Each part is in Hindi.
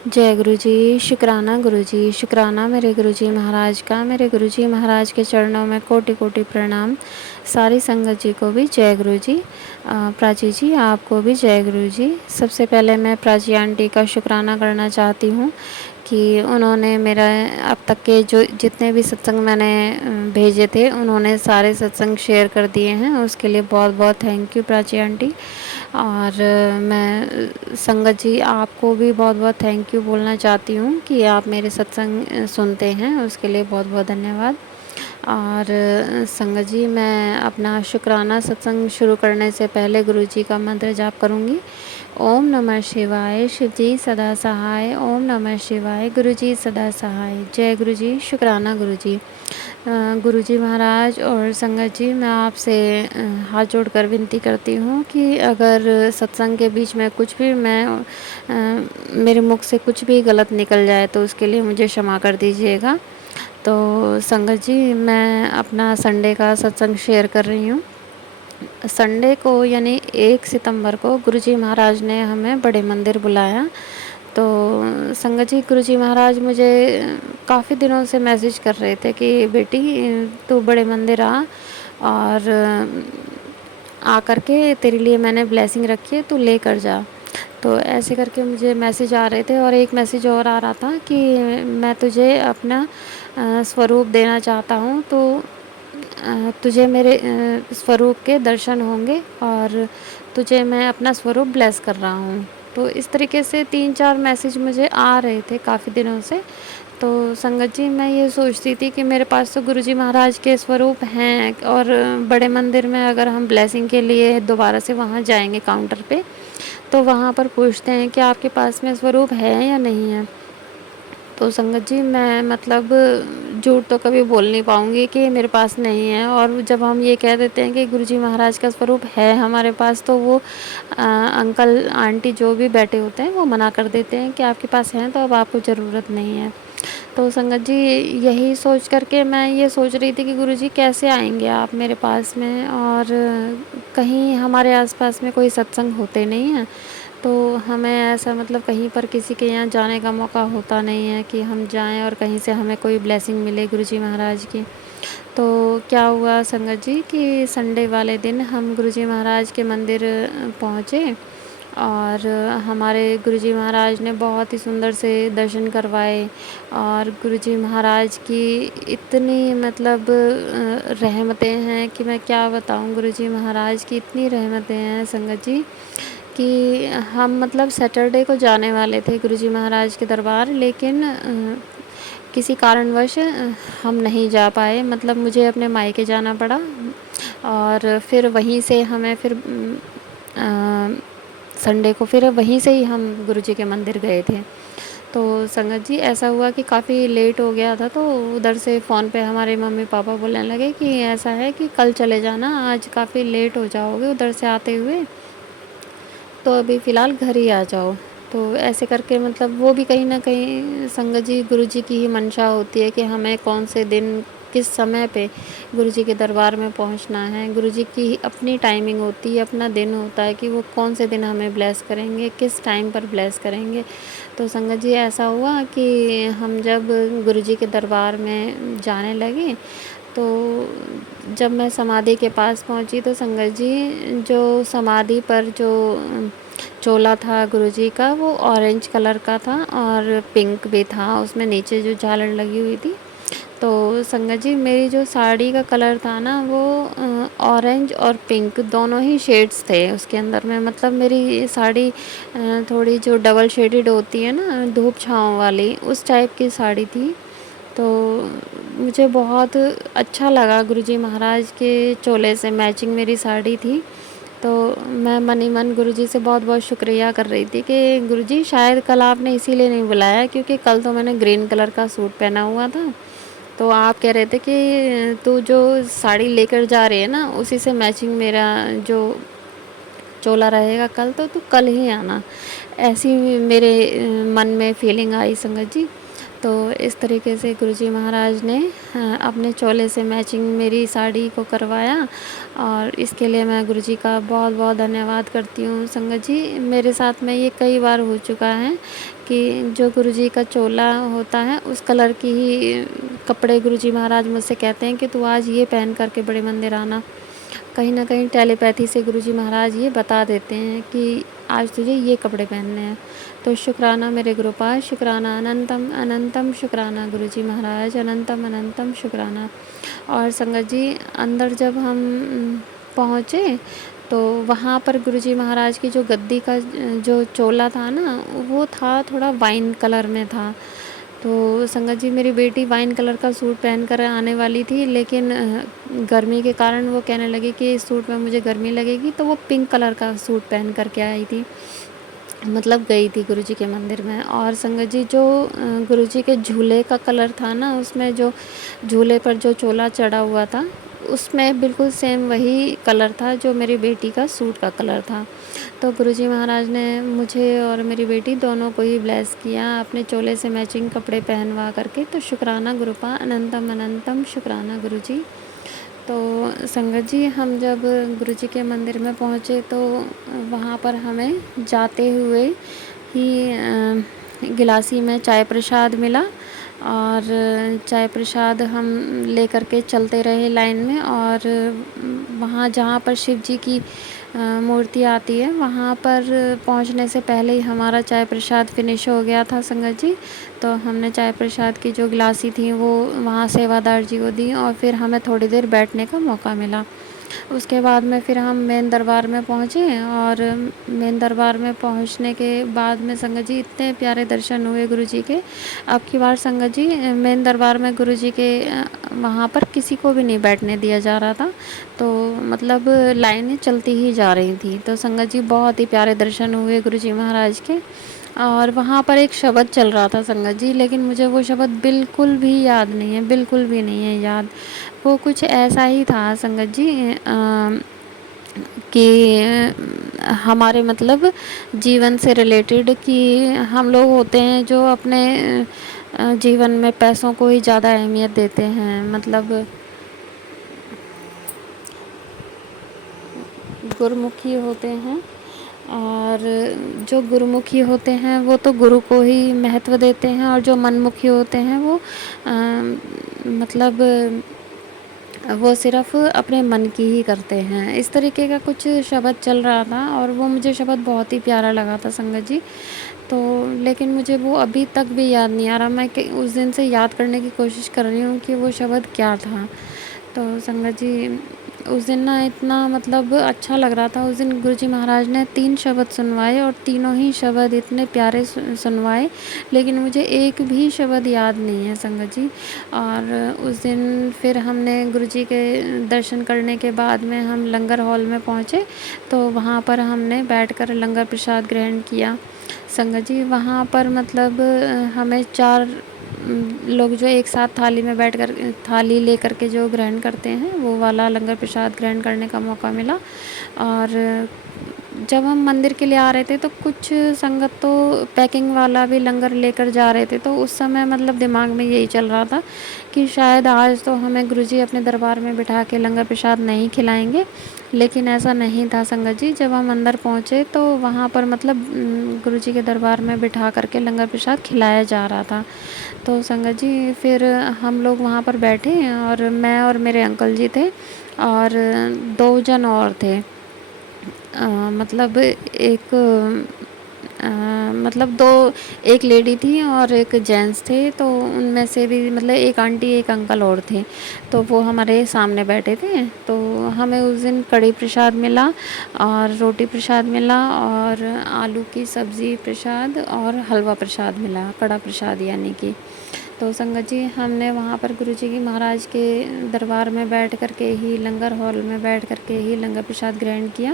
जय गुरु जी, शुक्राना मेरे गुरु जी महाराज का। मेरे गुरु जी महाराज के चरणों में कोटि कोटि प्रणाम। सारी संगत जी को भी जय गुरु जी। प्राची जी आपको भी जय गुरु जी। सबसे पहले मैं प्राची आंटी का शुक्राना करना चाहती हूँ कि उन्होंने मेरा अब तक के जो जितने भी सत्संग मैंने भेजे थे उन्होंने सारे सत्संग शेयर कर दिए हैं। उसके लिए बहुत बहुत थैंक यू प्राची आंटी। और मैं संगत जी आपको भी बहुत बहुत थैंक यू बोलना चाहती हूँ कि आप मेरे सत्संग सुनते हैं, उसके लिए बहुत बहुत धन्यवाद। और संगत जी मैं अपना शुक्राना सत्संग शुरू करने से पहले गुरु जी का मंत्र जाप करूँगी। ओम नमः शिवाय, शिव जी सदा सहाय। ओम नमः शिवाय, गुरु जी सदा सहाय। जय गुरु जी, शुक्राना गुरु जी। गुरु जी महाराज और संगत जी मैं आपसे हाथ जोड़कर विनती करती हूँ कि अगर सत्संग के बीच में कुछ भी मेरे मुख से कुछ भी गलत निकल जाए तो उसके लिए मुझे क्षमा कर दीजिएगा। तो संगत जी मैं अपना संडे का सत्संग शेयर कर रही हूँ। संडे को यानी 1 सितंबर को गुरुजी महाराज ने हमें बड़े मंदिर बुलाया। तो संगत जी गुरुजी महाराज मुझे काफ़ी दिनों से मैसेज कर रहे थे कि बेटी तू बड़े मंदिर आ और आकर के तेरे लिए मैंने ब्लेसिंग रखी है, तू लेकर जा। तो ऐसे करके मुझे मैसेज आ रहे थे और एक मैसेज और आ रहा था कि मैं तुझे अपना स्वरूप देना चाहता हूँ, तो तुझे मेरे स्वरूप के दर्शन होंगे और तुझे मैं अपना स्वरूप ब्लेस कर रहा हूँ। तो इस तरीके से 3-4 मैसेज मुझे आ रहे थे काफ़ी दिनों से। तो संगत जी मैं ये सोचती थी कि मेरे पास तो गुरुजी महाराज के स्वरूप हैं और बड़े मंदिर में अगर हम ब्लेसिंग के लिए दोबारा से वहाँ जाएंगे काउंटर पे तो वहाँ पर पूछते हैं कि आपके पास में स्वरूप है या नहीं है। तो संगत जी मैं मतलब झूठ तो कभी बोल नहीं पाऊँगी कि मेरे पास नहीं है, और जब हम ये कह देते हैं कि गुरुजी महाराज का स्वरूप है हमारे पास तो वो अंकल आंटी जो भी बैठे होते हैं वो मना कर देते हैं कि आपके पास हैं तो अब आपको ज़रूरत नहीं है। तो संगत जी यही सोच करके मैं ये सोच रही थी कि गुरुजी कैसे आएंगे आप मेरे पास में, और कहीं हमारे आसपास में कोई सत्संग होते नहीं हैं तो हमें ऐसा मतलब कहीं पर किसी के यहाँ जाने का मौका होता नहीं है कि हम जाएं और कहीं से हमें कोई ब्लेसिंग मिले गुरुजी महाराज की। तो क्या हुआ संगत जी कि संडे वाले दिन हम गुरुजी महाराज के मंदिर पहुँचे और हमारे गुरुजी महाराज ने बहुत ही सुंदर से दर्शन करवाए। और गुरुजी महाराज की इतनी मतलब रहमतें हैं कि मैं क्या बताऊं। गुरुजी महाराज की इतनी रहमतें हैं संगत जी कि हम मतलब सैटरडे को जाने वाले थे गुरुजी महाराज के दरबार, लेकिन किसी कारणवश हम नहीं जा पाए। मतलब मुझे अपने मायके जाना पड़ा और फिर वहीं से हमें फिर संडे को फिर वहीं से ही हम गुरुजी के मंदिर गए थे। तो संगत जी ऐसा हुआ कि काफ़ी लेट हो गया था, तो उधर से फ़ोन पे हमारे मम्मी पापा बोलने लगे कि ऐसा है कि कल चले जाना, आज काफ़ी लेट हो जाओगे उधर से आते हुए, तो अभी फ़िलहाल घर ही आ जाओ। तो ऐसे करके मतलब वो भी कहीं न कहीं संगत जी गुरुजी की ही मंशा होती है कि हमें कौन से दिन किस समय पे गुरुजी के दरबार में पहुंचना है। गुरुजी की अपनी टाइमिंग होती है, अपना दिन होता है कि वो कौन से दिन हमें ब्लेस करेंगे, किस टाइम पर ब्लेस करेंगे। तो संगत जी ऐसा हुआ कि हम जब गुरुजी के दरबार में जाने लगे तो जब मैं समाधि के पास पहुंची तो संगत जी जो समाधि पर जो चोला था गुरुजी का वो ऑरेंज कलर का था और पिंक भी था, उसमें नीचे जो झालर लगी हुई थी। तो संगत जी मेरी जो साड़ी का कलर था ना वो ऑरेंज और पिंक दोनों ही शेड्स थे उसके अंदर में। मतलब मेरी साड़ी थोड़ी जो डबल शेडेड होती है ना धूप छाँव वाली, उस टाइप की साड़ी थी। तो मुझे बहुत अच्छा लगा, गुरुजी महाराज के चोले से मैचिंग मेरी साड़ी थी। तो मैं मन ही मन गुरुजी से बहुत बहुत शुक्रिया कर रही थी कि गुरुजी शायद कल आपने इसीलिए नहीं बुलाया क्योंकि कल तो मैंने ग्रीन कलर का सूट पहना हुआ था। तो आप कह रहे थे कि तू जो साड़ी लेकर जा रही है ना उसी से मैचिंग मेरा जो चोला रहेगा कल, तो तू कल ही आना। ऐसी मेरे मन में फीलिंग आई संगत जी। तो इस तरीके से गुरुजी महाराज ने अपने चोले से मैचिंग मेरी साड़ी को करवाया और इसके लिए मैं गुरुजी का बहुत बहुत धन्यवाद करती हूँ। संगत जी मेरे साथ में ये कई बार हो चुका है कि जो गुरुजी का चोला होता है उस कलर की ही कपड़े गुरुजी महाराज मुझसे कहते हैं कि तू आज ये पहन कर के बड़े मंदिर आना। कहीं न कहीं टेलीपैथी से गुरुजी महाराज ये बता देते हैं कि आज तुझे ये कपड़े पहनने हैं। तो शुक्राना मेरे गुरुपाद, शुक्राना अनंतम अनंतम, शुक्राना गुरुजी महाराज, अनंतम अनंतम शुक्राना। और संगत जी, अंदर जब हम पहुँचे तो वहाँ पर गुरुजी महाराज की जो गद्दी का जो चोला था ना, वो था थोड़ा वाइन कलर में था। तो संगत जी, मेरी बेटी वाइन कलर का सूट पहन कर आने वाली थी, लेकिन गर्मी के कारण वो कहने लगी कि इस सूट में मुझे गर्मी लगेगी, तो वो पिंक कलर का सूट पहन कर के आई थी, मतलब गई थी गुरुजी के मंदिर में। और संगत जी, जो गुरुजी के झूले का कलर था ना, उसमें जो झूले पर जो चोला चढ़ा हुआ था उसमें बिल्कुल सेम वही कलर था जो मेरी बेटी का सूट का कलर था। तो गुरुजी महाराज ने मुझे और मेरी बेटी दोनों को ही ब्लेस किया अपने चोले से मैचिंग कपड़े पहनवा करके। तो शुक्राना गुरुपा, अनंतम अनंतम शुक्राना गुरुजी। तो संगत जी, हम जब गुरुजी के मंदिर में पहुँचे तो वहाँ पर हमें जाते हुए ही गिलासी में चाय प्रसाद मिला, और चाय प्रसाद हम लेकर के चलते रहे लाइन में। और वहाँ जहाँ पर शिव जी की मूर्ति आती है, वहाँ पर पहुँचने से पहले ही हमारा चाय प्रसाद फिनिश हो गया था संगत जी। तो हमने चाय प्रसाद की जो गिलासी थी वो वहाँ सेवादार जी को दी, और फिर हमें थोड़ी देर बैठने का मौका मिला। उसके बाद में फिर हम मेन दरबार में पहुँचे, और मेन दरबार में पहुँचने के बाद में संगत जी इतने प्यारे दर्शन हुए गुरुजी के। अब की बार संगत जी मेन दरबार में गुरुजी के वहाँ पर किसी को भी नहीं बैठने दिया जा रहा था, तो मतलब लाइनें चलती ही जा रही थी। तो संगत जी बहुत ही प्यारे दर्शन हुए गुरुजी महाराज के। और वहाँ पर एक शब्द चल रहा था संगत जी, लेकिन मुझे वो शब्द बिल्कुल भी याद नहीं है, बिल्कुल भी नहीं है याद। वो कुछ ऐसा ही था संगत जी कि हमारे मतलब जीवन से रिलेटेड, कि हम लोग होते हैं जो अपने जीवन में पैसों को ही ज़्यादा अहमियत देते हैं, मतलब गुरुमुखी होते हैं। और जो गुरुमुखी होते हैं वो तो गुरु को ही महत्व देते हैं, और जो मनमुखी होते हैं वो मतलब वो सिर्फ़ अपने मन की ही करते हैं। इस तरीके का कुछ शब्द चल रहा था, और वो मुझे शब्द बहुत ही प्यारा लगा था संगत जी। तो लेकिन मुझे वो अभी तक भी याद नहीं आ रहा। मैं उस दिन से याद करने की कोशिश कर रही हूँ कि वो शब्द क्या था। तो संगत जी, उस दिन ना इतना मतलब अच्छा लग रहा था। उस दिन गुरुजी महाराज ने 3 शब्द सुनवाए, और तीनों ही शब्द इतने प्यारे सुनवाए, लेकिन मुझे एक भी शब्द याद नहीं है संगत जी। और उस दिन फिर हमने गुरुजी के दर्शन करने के बाद में हम लंगर हॉल में पहुँचे, तो वहाँ पर हमने बैठकर लंगर प्रसाद ग्रहण किया संगत जी। वहाँ पर मतलब हमें 4 लोग जो एक साथ थाली में बैठकर थाली लेकर के जो ग्रहण करते हैं, वो वाला लंगर प्रसाद ग्रहण करने का मौका मिला। और जब हम मंदिर के लिए आ रहे थे तो कुछ संगत तो पैकिंग वाला भी लंगर लेकर जा रहे थे, तो उस समय मतलब दिमाग में यही चल रहा था कि शायद आज तो हमें गुरुजी अपने दरबार में बिठा के लंगर प्रसाद नहीं खिलाएंगे। लेकिन ऐसा नहीं था संगत जी। जब हम अंदर पहुँचे तो वहाँ पर मतलब गुरुजी के दरबार में बिठा करके लंगर प्रसाद खिलाया जा रहा था। तो संगत जी फिर हम लोग वहाँ पर बैठे, और मैं और मेरे अंकल जी थे, और 2 जन और थे। मतलब एक मतलब 2, एक लेडी थी और एक जेंट्स थे। तो उनमें से भी मतलब एक आंटी एक अंकल और थे, तो वो हमारे सामने बैठे थे। तो हमें उस दिन कढ़ी प्रसाद मिला, और रोटी प्रसाद मिला, और आलू की सब्ज़ी प्रसाद, और हलवा प्रसाद मिला, कड़ा प्रसाद यानी कि। तो संगत जी हमने वहाँ पर गुरुजी की महाराज के दरबार में बैठ कर के ही, लंगर हॉल में बैठ कर के ही लंगर प्रसाद ग्रहण किया।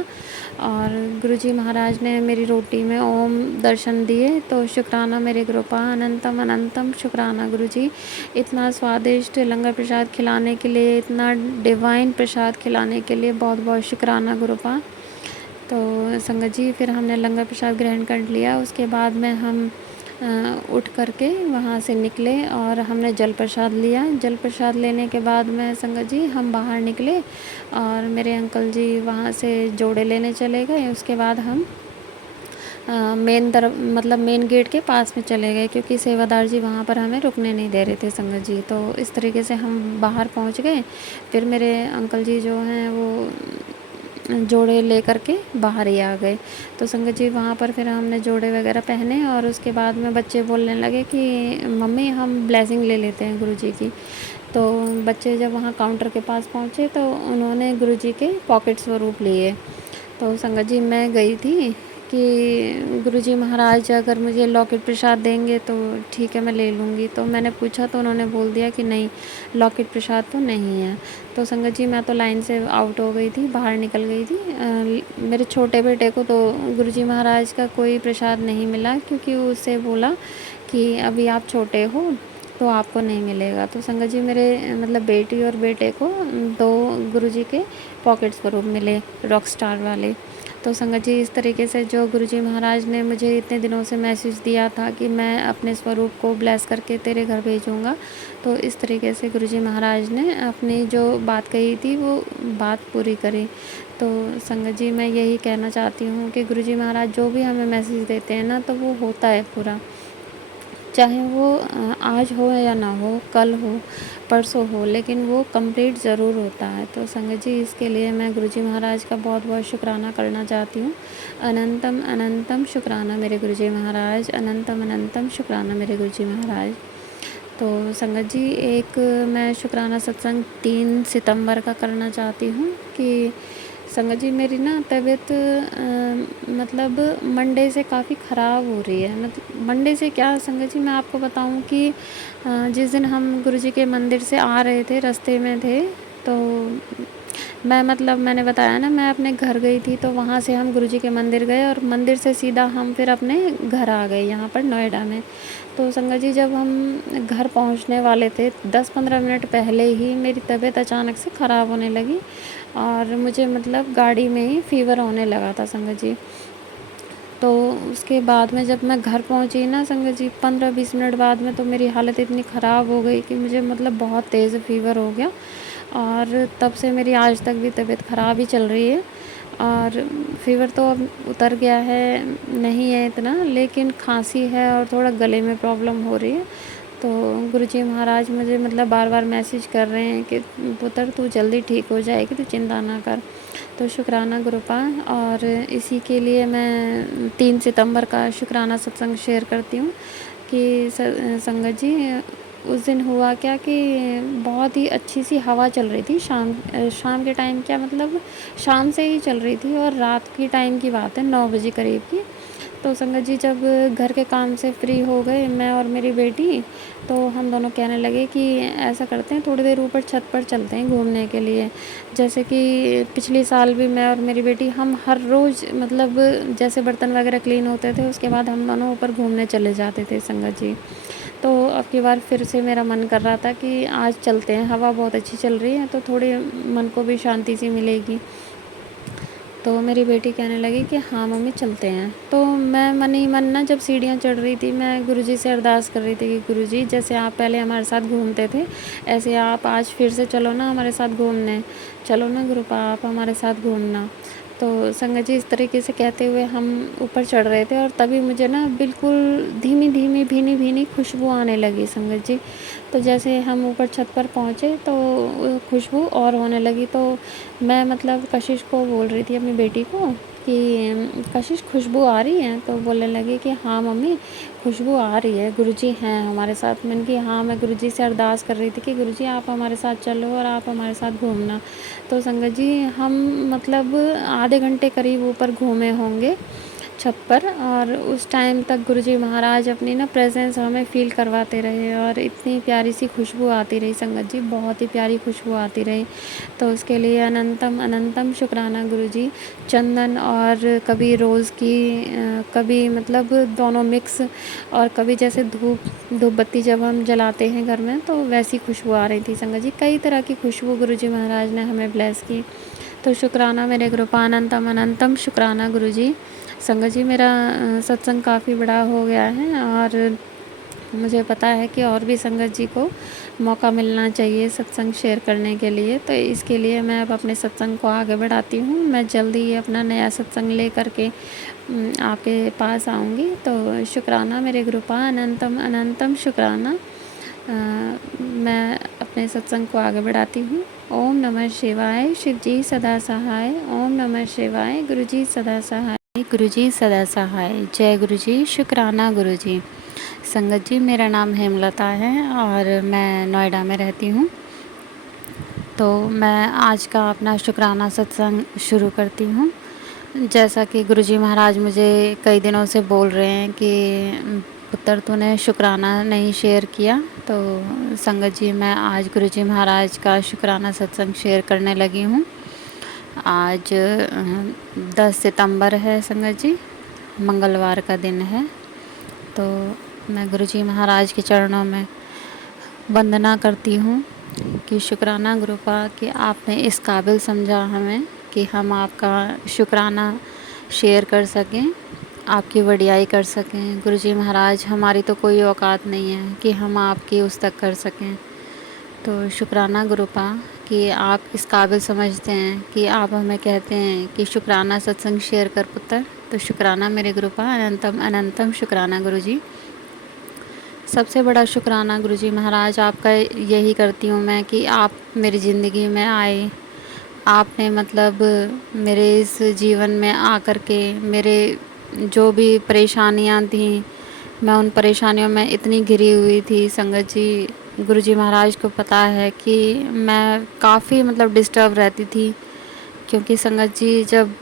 और गुरुजी महाराज ने मेरी रोटी में ओम दर्शन दिए। तो शुक्राना मेरे गुरुपा, अनंतम अनंतम शुक्राना गुरुजी, इतना स्वादिष्ट लंगर प्रसाद खिलाने के लिए, इतना डिवाइन प्रसाद खिलाने के लिए बहुत बहुत शुक्राना गुरुपा। तो संगत जी फिर हमने लंगर प्रसाद ग्रहण कर लिया। उसके बाद में हम उठ करके वहाँ से निकले, और हमने जल प्रसाद लिया। जल प्रसाद लेने के बाद में संगत जी हम बाहर निकले, और मेरे अंकल जी वहाँ से जोड़े लेने चले गए। उसके बाद हम मतलब मेन गेट के पास में चले गए, क्योंकि सेवादार जी वहाँ पर हमें रुकने नहीं दे रहे थे संगत जी। तो इस तरीके से हम बाहर पहुँच गए। फिर मेरे अंकल जी जो हैं वो जोड़े ले कर के बाहर ही आ गए। तो संगत जी वहाँ पर फिर हमने जोड़े वगैरह पहने, और उसके बाद में बच्चे बोलने लगे कि मम्मी हम ब्लेसिंग ले लेते हैं गुरुजी की। तो बच्चे जब वहाँ काउंटर के पास पहुँचे तो उन्होंने गुरुजी के पॉकेट स्वरूप लिए। तो संगत जी मैं गई थी कि गुरुजी महाराज अगर मुझे लॉकेट प्रसाद देंगे तो ठीक है, मैं ले लूँगी। तो मैंने पूछा तो उन्होंने बोल दिया कि नहीं, लॉकेट प्रसाद तो नहीं है। तो संगत जी मैं तो लाइन से आउट हो गई थी, बाहर निकल गई थी। मेरे छोटे बेटे को तो गुरुजी महाराज का कोई प्रसाद नहीं मिला, क्योंकि उससे बोला कि अभी आप छोटे हो तो आपको नहीं मिलेगा। तो संगत जी मेरे मतलब बेटी और बेटे को 2 गुरुजी के पॉकेट स्वरूप मिले, रॉक स्टार वाले। तो संगत जी इस तरीके से जो गुरुजी महाराज ने मुझे इतने दिनों से मैसेज दिया था कि मैं अपने स्वरूप को ब्लेस करके तेरे घर भेजूँगा, तो इस तरीके से गुरुजी महाराज ने अपनी जो बात कही थी वो बात पूरी करी। तो संगत जी मैं यही कहना चाहती हूँ कि गुरुजी महाराज जो भी हमें मैसेज देते हैं ना, तो वो होता है पूरा। चाहे वो आज हो या ना हो, कल हो, परसों हो, लेकिन वो कंप्लीट ज़रूर होता है। तो संगत जी इसके लिए मैं गुरुजी महाराज का बहुत बहुत शुक्राना करना चाहती हूँ। अनंतम अनंतम शुक्राना मेरे गुरुजी महाराज, अनंतम अनंतम शुक्राना मेरे गुरुजी महाराज। तो संगत जी एक मैं शुक्राना सत्संग 3 सितंबर का करना चाहती हूँ कि संगत जी मेरी ना तबीयत मतलब मंडे से काफ़ी ख़राब हो रही है। मतलब मंडे से क्या संगत जी मैं आपको बताऊँ कि जिस दिन हम गुरुजी के मंदिर से आ रहे थे, रास्ते में थे, तो मैं मतलब मैंने बताया ना मैं अपने घर गई थी, तो वहाँ से हम गुरुजी के मंदिर गए और मंदिर से सीधा हम फिर अपने घर आ गए यहाँ पर नोएडा में। तो संगत जी जब हम घर पहुँचने वाले थे 10-15 मिनट पहले ही मेरी तबीयत अचानक से ख़राब होने लगी, और मुझे मतलब गाड़ी में ही फ़ीवर होने लगा था संगत जी। तो उसके बाद में जब मैं घर पहुंची ना संगत जी 15-20 मिनट बाद में, तो मेरी हालत इतनी ख़राब हो गई कि मुझे मतलब बहुत तेज़ फ़ीवर हो गया, और तब से मेरी आज तक भी तबीयत ख़राब ही चल रही है। और फ़ीवर तो अब उतर गया है, नहीं है इतना, लेकिन खांसी है और थोड़ा गले में प्रॉब्लम हो रही है। तो गुरुजी महाराज मुझे मतलब बार बार मैसेज कर रहे हैं कि पुत्र तू जल्दी ठीक हो जाएगी, तू चिंता ना कर। तो शुक्राना गुरुपा। और इसी के लिए मैं 3 सितंबर का शुक्राना सत्संग शेयर करती हूँ कि संगत जी उस दिन हुआ क्या कि बहुत ही अच्छी सी हवा चल रही थी शाम के टाइम, क्या मतलब शाम से ही चल रही थी, और रात की टाइम की बात है 9 बजे करीब की। तो संगत जी जब घर के काम से फ्री हो गए मैं और मेरी बेटी, तो हम दोनों कहने लगे कि ऐसा करते हैं थोड़ी देर ऊपर छत पर चलते हैं घूमने के लिए। जैसे कि पिछले साल भी मैं और मेरी बेटी हम हर रोज़ मतलब जैसे बर्तन वगैरह क्लीन होते थे उसके बाद हम दोनों ऊपर घूमने चले जाते थे संगत जी। तो अब की बार फिर से मेरा मन कर रहा था कि आज चलते हैं, हवा बहुत अच्छी चल रही है तो थोड़ी मन को भी शांति सी मिलेगी। तो मेरी बेटी कहने लगी कि हाँ मम्मी चलते हैं। तो मैं मन ही मन ना जब सीढ़ियाँ चढ़ रही थी मैं गुरुजी से अरदास कर रही थी कि गुरुजी जैसे आप पहले हमारे साथ घूमते थे, ऐसे आप आज फिर से चलो ना हमारे साथ घूमने, चलो ना गुरुपा आप हमारे साथ घूमना। तो संगत जी इस तरीके से कहते हुए हम ऊपर चढ़ रहे थे, और तभी मुझे ना बिल्कुल धीमी धीमी भीनी भीनी खुशबू आने लगी संगत जी। तो जैसे हम ऊपर छत पर पहुँचे तो खुशबू और होने लगी। तो मैं मतलब कशिश को बोल रही थी अपनी बेटी को कि कशिश खुशबू आ रही है, तो बोलने लगी कि हाँ मम्मी खुशबू आ रही है, गुरुजी हैं हमारे साथ। मैंने कि हाँ मैं गुरुजी से अरदास कर रही थी कि गुरुजी आप हमारे साथ चलो और आप हमारे साथ घूमना। तो संगत जी हम मतलब आधे घंटे करीब ऊपर घूमे होंगे छत पर, और उस टाइम तक गुरुजी महाराज अपनी ना प्रेजेंस हमें फ़ील करवाते रहे, और इतनी प्यारी सी खुशबू आती रही संगत जी, बहुत ही प्यारी खुशबू आती रही। तो उसके लिए अनंतम अनंतम शुक्राना गुरुजी। चंदन और कभी रोज़ की कभी मतलब दोनों मिक्स, और कभी जैसे धूप बत्ती जब हम जलाते हैं घर में तो वैसी खुशबू आ रही थी संगत जी। कई तरह की खुशबू गुरुजी महाराज ने हमें ब्लेस की। तो शुक्राना मेरे गुरुपा, अनंतम अनंतम शुक्राना गुरुजी। संगत जी मेरा सत्संग काफ़ी बड़ा हो गया है, और मुझे पता है कि और भी संगत जी को मौका मिलना चाहिए सत्संग शेयर करने के लिए, तो इसके लिए मैं अब अपने सत्संग को आगे बढ़ाती हूँ। मैं जल्दी ही अपना नया सत्संग ले करके आपके पास आऊँगी। तो शुक्राना मेरे गुरुपा, अनंतम अनंतम शुक्राना। मैं अपने सत्संग को आगे बढ़ाती हूँ। ओम नमः शिवाय, शिव जी सदा सहाय। ओम नमः शिवाय, गुरु जी सदा सहाय, गुरु जी सदा सहाय। जय गुरु जी, शुक्राना गुरु जी। संगत जी, मेरा नाम हेमलता है और मैं नोएडा में रहती हूँ। तो मैं आज का अपना शुक्राना सत्संग शुरू करती हूँ। जैसा कि गुरुजी महाराज मुझे कई दिनों से बोल रहे हैं कि पुत्र तूने शुक्राना नहीं शेयर किया, तो संगत जी मैं आज गुरुजी महाराज का शुक्राना सत्संग शेयर करने लगी हूँ। आज 10 सितंबर है संगत जी, मंगलवार का दिन है। तो मैं गुरुजी महाराज के चरणों में वंदना करती हूँ कि शुक्राना गुरुपा कि आपने इस काबिल समझा हमें कि हम आपका शुक्राना शेयर कर सकें, आपकी वडियाई कर सकें। गुरुजी महाराज, हमारी तो कोई औकात नहीं है कि हम आपकी उस तक कर सकें। तो शुक्राना गुरुपा कि आप इस काबिल समझते हैं कि आप हमें कहते हैं कि शुक्राना सत्संग शेयर कर पुत्र। तो शुक्राना मेरे गुरुपा, अनंतम अनंतम शुक्राना गुरुजी। सबसे बड़ा शुक्राना गुरुजी महाराज आपका यही करती हूँ मैं कि आप मेरी ज़िंदगी में आए। आपने मतलब मेरे इस जीवन में आकर के मेरे जो भी परेशानियाँ थीं, मैं उन परेशानियों में इतनी घिरी हुई थी संगत जी। गुरुजी महाराज को पता है कि मैं काफ़ी मतलब डिस्टर्ब रहती थी, क्योंकि संगत जी जब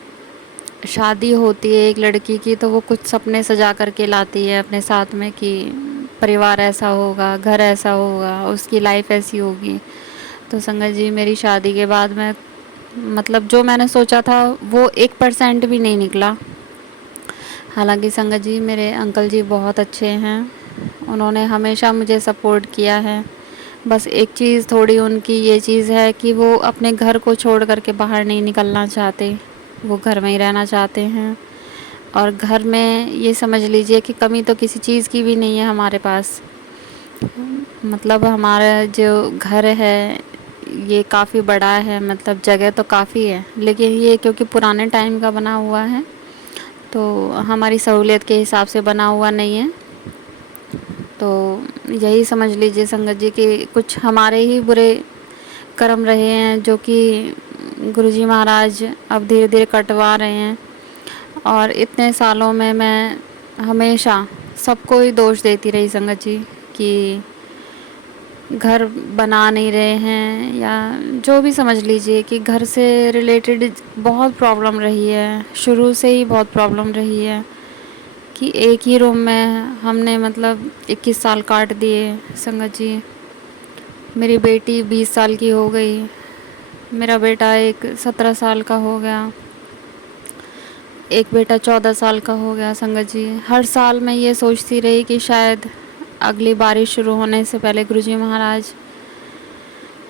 शादी होती है एक लड़की की तो वो कुछ सपने सजा करके लाती है अपने साथ में कि परिवार ऐसा होगा, घर ऐसा होगा, उसकी लाइफ ऐसी होगी। तो संगत जी मेरी शादी के बाद मैं मतलब जो मैंने सोचा था वो 1% भी नहीं निकला। हालांकि संगत जी मेरे अंकल जी बहुत अच्छे हैं, उन्होंने हमेशा मुझे सपोर्ट किया है। बस एक चीज़ थोड़ी उनकी ये चीज़ है कि वो अपने घर को छोड़ कर के बाहर नहीं निकलना चाहते, वो घर में ही रहना चाहते हैं। और घर में ये समझ लीजिए कि कमी तो किसी चीज़ की भी नहीं है हमारे पास। मतलब हमारा जो घर है ये काफ़ी बड़ा है, मतलब जगह तो काफ़ी है, लेकिन ये क्योंकि पुराने टाइम का बना हुआ है तो हमारी सहूलियत के हिसाब से बना हुआ नहीं है। तो यही समझ लीजिए संगत जी कि कुछ हमारे ही बुरे कर्म रहे हैं जो कि गुरुजी महाराज अब धीरे धीरे कटवा रहे हैं। और इतने सालों में मैं हमेशा सबको ही दोष देती रही संगत जी कि घर बना नहीं रहे हैं, या जो भी समझ लीजिए कि घर से रिलेटेड बहुत प्रॉब्लम रही है, शुरू से ही बहुत प्रॉब्लम रही है कि एक ही रूम में हमने मतलब 21 साल काट दिए संगत जी। मेरी बेटी 20 साल की हो गई, मेरा बेटा एक 17 साल का हो गया, एक बेटा 14 साल का हो गया संगत जी। हर साल मैं ये सोचती रही कि शायद अगली बारिश शुरू होने से पहले, गुरुजी महाराज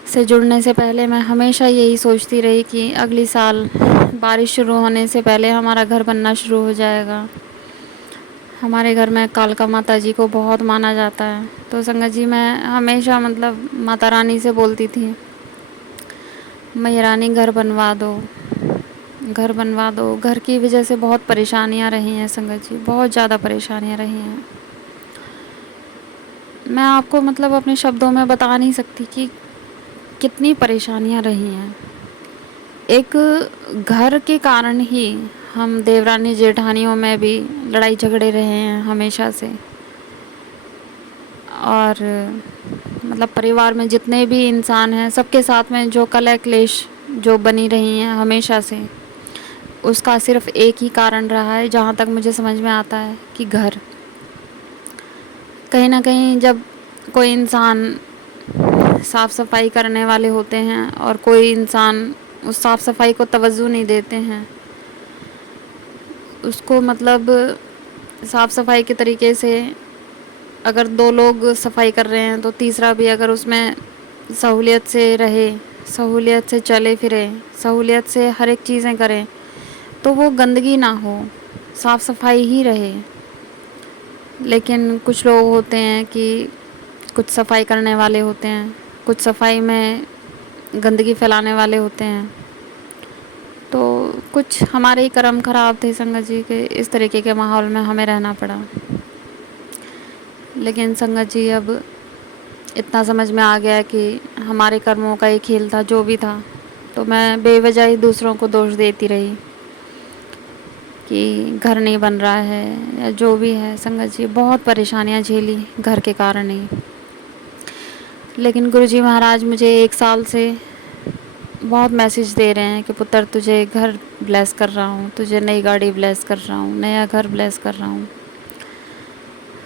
से जुड़ने से पहले मैं हमेशा यही सोचती रही कि अगली साल बारिश शुरू होने से पहले हमारा घर बनना शुरू हो जाएगा। हमारे घर में कालका माता जी को बहुत माना जाता है, तो संगत जी मैं हमेशा मतलब माता रानी से बोलती थी, मैया रानी घर बनवा दो, घर बनवा दो। घर की वजह से बहुत परेशानियां रही हैं संगत जी, बहुत ज़्यादा परेशानियां रही हैं। मैं आपको मतलब अपने शब्दों में बता नहीं सकती कि कितनी परेशानियां रही हैं। एक घर के कारण ही हम देवरानी जेठानियों में भी लड़ाई झगड़े रहे हैं हमेशा से। और मतलब परिवार में जितने भी इंसान हैं सबके साथ में जो कलह क्लेश जो बनी रही हैं हमेशा से, उसका सिर्फ एक ही कारण रहा है जहाँ तक मुझे समझ में आता है कि घर। कहीं ना कहीं जब कोई इंसान साफ़ सफाई करने वाले होते हैं और कोई इंसान उस साफ़ सफाई को तवज्जो नहीं देते हैं, उसको मतलब साफ़ सफाई के तरीके से अगर 2 लोग सफाई कर रहे हैं तो तीसरा भी अगर उसमें सहूलियत से रहे, सहूलियत से चले फिरे, सहूलियत से हर एक चीज़ें करें, तो वो गंदगी ना हो, साफ़ सफाई ही रहे। लेकिन कुछ लोग होते हैं कि कुछ सफाई करने वाले होते हैं, कुछ सफाई में गंदगी फैलाने वाले होते हैं। तो कुछ हमारे ही कर्म खराब थे संगत जी के, इस तरीके के माहौल में हमें रहना पड़ा। लेकिन संगत जी अब इतना समझ में आ गया कि हमारे कर्मों का ही खेल था, जो भी था। तो मैं बेवजह ही दूसरों को दोष देती रही कि घर नहीं बन रहा है या जो भी है। संगत जी बहुत परेशानियां झेली घर के कारण ही। लेकिन गुरुजी महाराज मुझे 1 साल से बहुत मैसेज दे रहे हैं कि पुत्र तुझे घर ब्लेस कर रहा हूँ, तुझे नई गाड़ी ब्लेस कर रहा हूँ, नया घर ब्लेस कर रहा हूँ।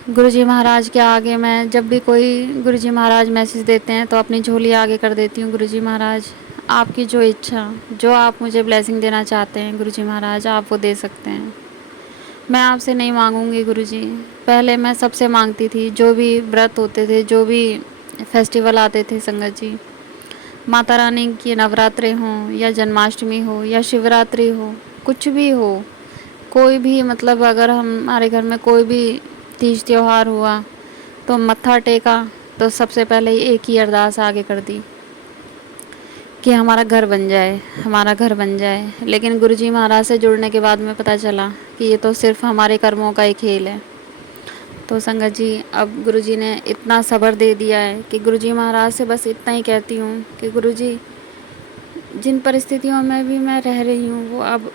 गुरुजी महाराज के आगे मैं जब भी कोई गुरुजी महाराज मैसेज देते हैं तो अपनी झोली आगे कर देती हूँ। गुरुजी महाराज आपकी जो इच्छा, जो आप मुझे ब्लेसिंग देना चाहते हैं गुरुजी महाराज आप वो दे सकते हैं। मैं आपसे नहीं मांगूंगी गुरुजी। पहले मैं सबसे मांगती थी, जो भी व्रत होते थे, जो भी फेस्टिवल आते थे संगत जी, माता रानी के नवरात्रे हों या जन्माष्टमी हो या शिवरात्रि हो, कुछ भी हो, कोई भी मतलब अगर हमारे घर में कोई भी तीज त्यौहार हुआ तो मत्था टेका तो सबसे पहले ही एक ही अरदास आगे कर दी कि हमारा घर बन जाए, हमारा घर बन जाए। लेकिन गुरुजी महाराज से जुड़ने के बाद में पता चला कि ये तो सिर्फ हमारे कर्मों का ही खेल है। तो संगत जी अब गुरुजी ने इतना सब्र दे दिया है कि गुरुजी महाराज से बस इतना ही कहती हूँ कि गुरुजी जिन परिस्थितियों में भी मैं रह रही हूँ वो अब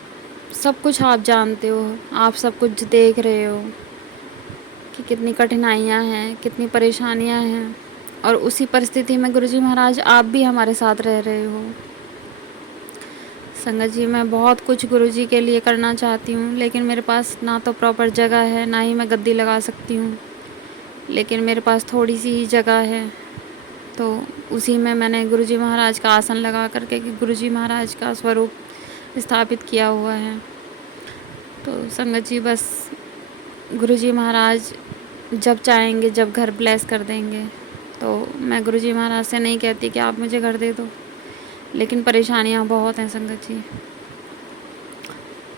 सब कुछ आप जानते हो, आप सब कुछ देख रहे हो कि कितनी कठिनाइयाँ हैं, कितनी परेशानियाँ हैं। और उसी परिस्थिति में गुरुजी महाराज आप भी हमारे साथ रह रहे हो। संगत जी मैं बहुत कुछ गुरुजी के लिए करना चाहती हूँ, लेकिन मेरे पास ना तो प्रॉपर जगह है, ना ही मैं गद्दी लगा सकती हूँ। लेकिन मेरे पास थोड़ी सी ही जगह है, तो उसी में मैंने गुरुजी महाराज का आसन लगा करके कि गुरुजी महाराज का स्वरूप स्थापित किया हुआ है। तो संगत जी बस गुरुजी महाराज जब चाहेंगे, जब घर ब्लेस कर देंगे, तो मैं गुरुजी महाराज से नहीं कहती कि आप मुझे घर दे दो। लेकिन परेशानियाँ बहुत हैं संगत जी।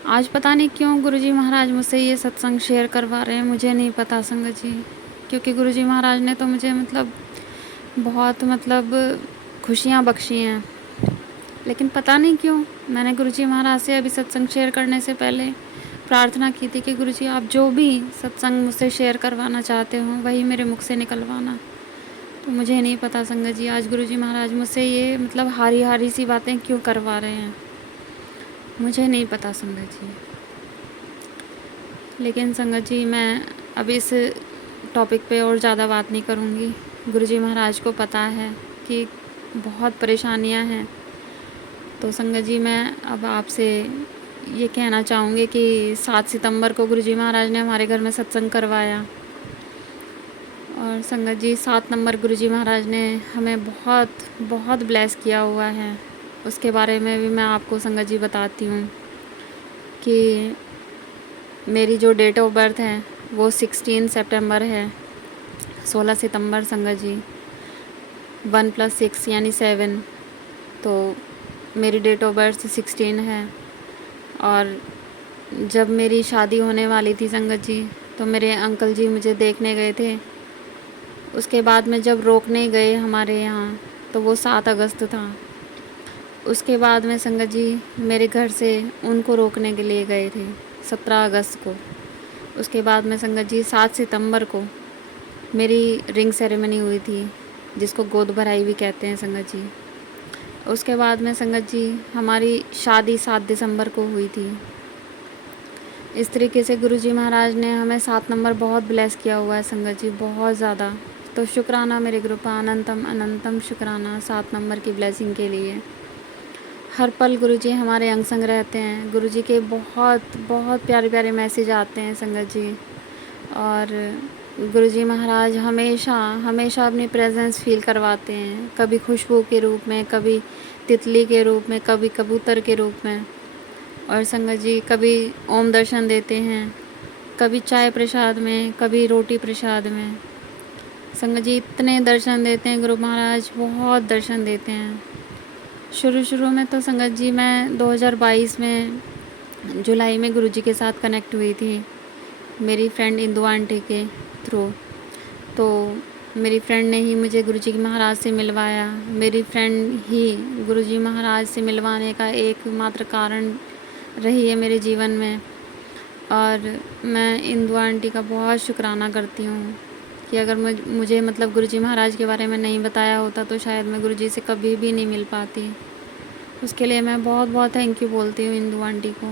आज पता नहीं क्यों गुरुजी महाराज मुझसे ये सत्संग शेयर करवा रहे हैं, मुझे नहीं पता संगत जी। क्योंकि गुरुजी महाराज ने तो मुझे बहुत खुशियाँ बख्शी हैं। लेकिन पता नहीं क्यों मैंने गुरुजी महाराज से अभी सत्संग शेयर करने से पहले प्रार्थना की थी कि गुरुजी आप जो भी सत्संग मुझसे शेयर करवाना चाहते हो वही मेरे मुख से निकलवाना। तो मुझे नहीं पता संगत जी आज गुरुजी महाराज मुझसे ये हारी हारी सी बातें क्यों करवा रहे हैं, मुझे नहीं पता संगत जी। लेकिन संगत जी मैं अब इस टॉपिक पे और ज़्यादा बात नहीं करूँगी। गुरुजी महाराज को पता है कि बहुत परेशानियाँ हैं। तो संगत जी मैं अब आपसे ये कहना चाहूँगी कि 7 सितंबर को गुरुजी महाराज ने हमारे घर में सत्संग करवाया। और संगत जी 7 नंबर गुरुजी महाराज ने हमें बहुत ब्लेस किया हुआ है। उसके बारे में भी मैं आपको संगत जी बताती हूँ कि मेरी जो डेट ऑफ बर्थ है वो 16 सितंबर है, 16 सितंबर संगत जी, 1 + 6 यानी 7। तो मेरी डेट ऑफ बर्थ 16 है। और जब मेरी शादी होने वाली थी संगत जी, तो मेरे अंकल जी मुझे देखने गए थे। उसके बाद में जब रोकने गए हमारे यहाँ तो वो 7 अगस्त था। उसके बाद में संगत जी मेरे घर से उनको रोकने के लिए गए थे 17 अगस्त को। उसके बाद में संगत जी 7 सितंबर को मेरी रिंग सेरेमनी हुई थी, जिसको गोद भराई भी कहते हैं संगत जी। उसके बाद में संगत जी हमारी शादी 7 दिसंबर को हुई थी। इस तरीके से गुरुजी महाराज ने हमें 7 नंबर बहुत ब्लेस किया हुआ है संगत जी, बहुत ज़्यादा। तो शुक्राना मेरे गुरु का, अनंतम अनंतम शुक्राना 7 नंबर की ब्लेसिंग के लिए। हर पल गुरुजी हमारे अंग संग रहते हैं। गुरुजी के बहुत प्यारे प्यारे मैसेज आते हैं संगत जी। और गुरुजी महाराज हमेशा अपनी प्रेजेंस फील करवाते हैं, कभी खुशबू के रूप में, कभी तितली के रूप में, कभी कबूतर के रूप में। और संगत जी कभी ओम दर्शन देते हैं, कभी चाय प्रसाद में, कभी रोटी प्रसाद में। संगत जी इतने दर्शन देते हैं गुरु महाराज, बहुत दर्शन देते हैं। शुरू में तो संगत जी मैं 2022 में जुलाई में गुरुजी के साथ कनेक्ट हुई थी, मेरी फ्रेंड इंदु आंटी के। थ्रू। तो मेरी फ्रेंड ने ही मुझे गुरुजी महाराज से मिलवाया। मेरी फ्रेंड ही गुरुजी महाराज से मिलवाने का एकमात्र कारण रही है मेरे जीवन में। और मैं इंदु आंटी का बहुत शुक्राना करती हूँ कि अगर मुझे मतलब गुरुजी महाराज के बारे में नहीं बताया होता तो शायद मैं गुरुजी से कभी भी नहीं मिल पाती। उसके लिए मैं बहुत बहुत थैंक यू बोलती हूँ इंदु आंटी को।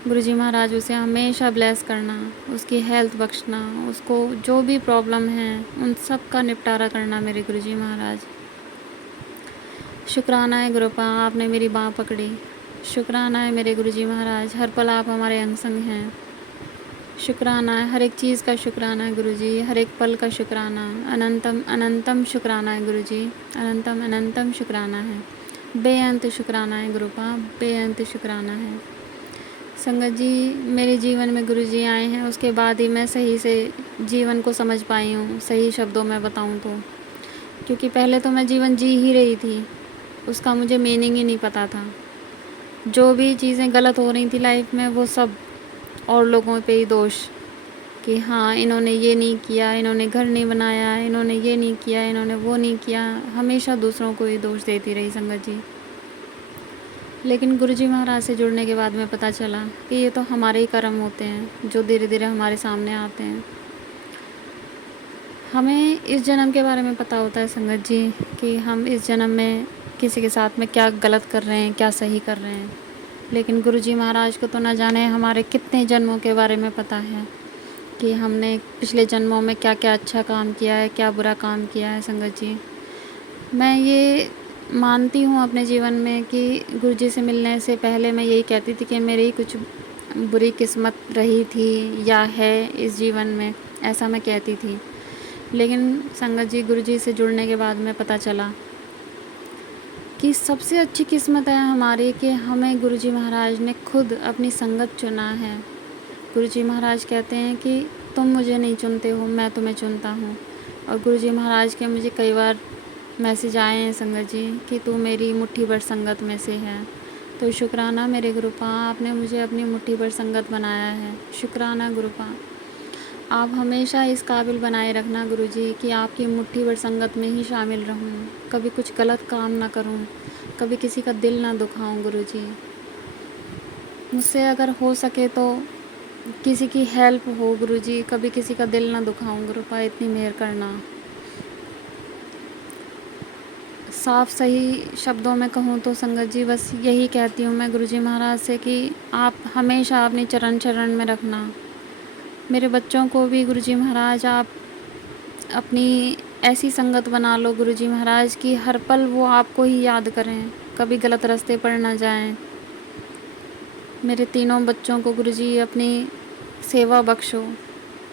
गुरुजी महाराज उसे हमेशा ब्लेस करना, उसकी हेल्थ बख्शना, उसको जो भी प्रॉब्लम है उन सब का निपटारा करना मेरे गुरुजी महाराज। शुक्राना है गुरुपा, आपने मेरी बाँह पकड़ी। शुक्राना है मेरे गुरुजी महाराज, हर पल आप हमारे अंग संग हैं। शुक्राना है, हर एक चीज़ का शुक्राना है गुरुजी, हर एक पल का शुक्राना। अनंतम अनंतम शुक्राना है गुरुजी, अनंतम अनंतम शुक्राना है। बेअंत शुक्राना है गुरुपा, बेअंत शुक्राना है। संगत जी, मेरे जीवन में गुरुजी आए हैं उसके बाद ही मैं सही से जीवन को समझ पाई हूँ, सही शब्दों में बताऊँ तो। क्योंकि पहले तो मैं जीवन जी ही रही थी, उसका मुझे मीनिंग ही नहीं पता था। जो भी चीज़ें गलत हो रही थी लाइफ में वो सब और लोगों पे ही दोष, कि हाँ इन्होंने ये नहीं किया, इन्होंने घर नहीं बनाया, इन्होंने ये नहीं किया, इन्होंने वो नहीं किया, हमेशा दूसरों को ही दोष देती रही संगत जी। लेकिन गुरुजी महाराज से जुड़ने के बाद में पता चला कि ये तो हमारे ही कर्म होते हैं जो धीरे धीरे हमारे सामने आते हैं। हमें इस जन्म के बारे में पता होता है संगत जी कि हम इस जन्म में किसी के साथ में क्या गलत कर रहे हैं, क्या सही कर रहे हैं। लेकिन गुरुजी महाराज को तो न जाने हमारे कितने जन्मों के बारे में पता है कि हमने पिछले जन्मों में क्या क्या अच्छा काम किया है, क्या बुरा काम किया है। संगत जी, मैं ये मानती हूँ अपने जीवन में कि गुरुजी से मिलने से पहले मैं यही कहती थी कि मेरी कुछ बुरी किस्मत रही थी या है इस जीवन में, ऐसा मैं कहती थी। लेकिन संगत जी, गुरुजी से जुड़ने के बाद में पता चला कि सबसे अच्छी किस्मत है हमारी कि हमें गुरुजी महाराज ने खुद अपनी संगत चुना है। गुरुजी महाराज कहते हैं कि तुम मुझे नहीं चुनते हो, मैं तुम्हें चुनता हूँ। और गुरुजी महाराज के मुझे कई बार मैसेज आए हैं संगत जी कि तू मेरी मुट्ठी भर संगत में से है। तो शुक्राना मेरे गुरुपा, आपने मुझे अपनी मुट्ठी भर संगत बनाया है। शुक्राना गुरुपा, आप हमेशा इस काबिल बनाए रखना गुरुजी कि आपकी मुट्ठी भर संगत में ही शामिल रहूं, कभी कुछ गलत काम ना करूं, कभी किसी का दिल ना दुखाऊं गुरुजी। मुझसे अगर हो सके तो किसी की हेल्प हो गुरुजी, कभी किसी का दिल ना दुखाऊं गुरुपा, इतनी मेहर करना। साफ सही शब्दों में कहूँ तो संगत जी बस यही कहती हूँ मैं गुरुजी महाराज से कि आप हमेशा अपनी चरण चरण में रखना। मेरे बच्चों को भी गुरुजी महाराज आप अपनी ऐसी संगत बना लो गुरुजी महाराज की हर पल वो आपको ही याद करें, कभी गलत रास्ते पर ना जाएं। मेरे तीनों बच्चों को गुरुजी अपनी सेवा बख्शो,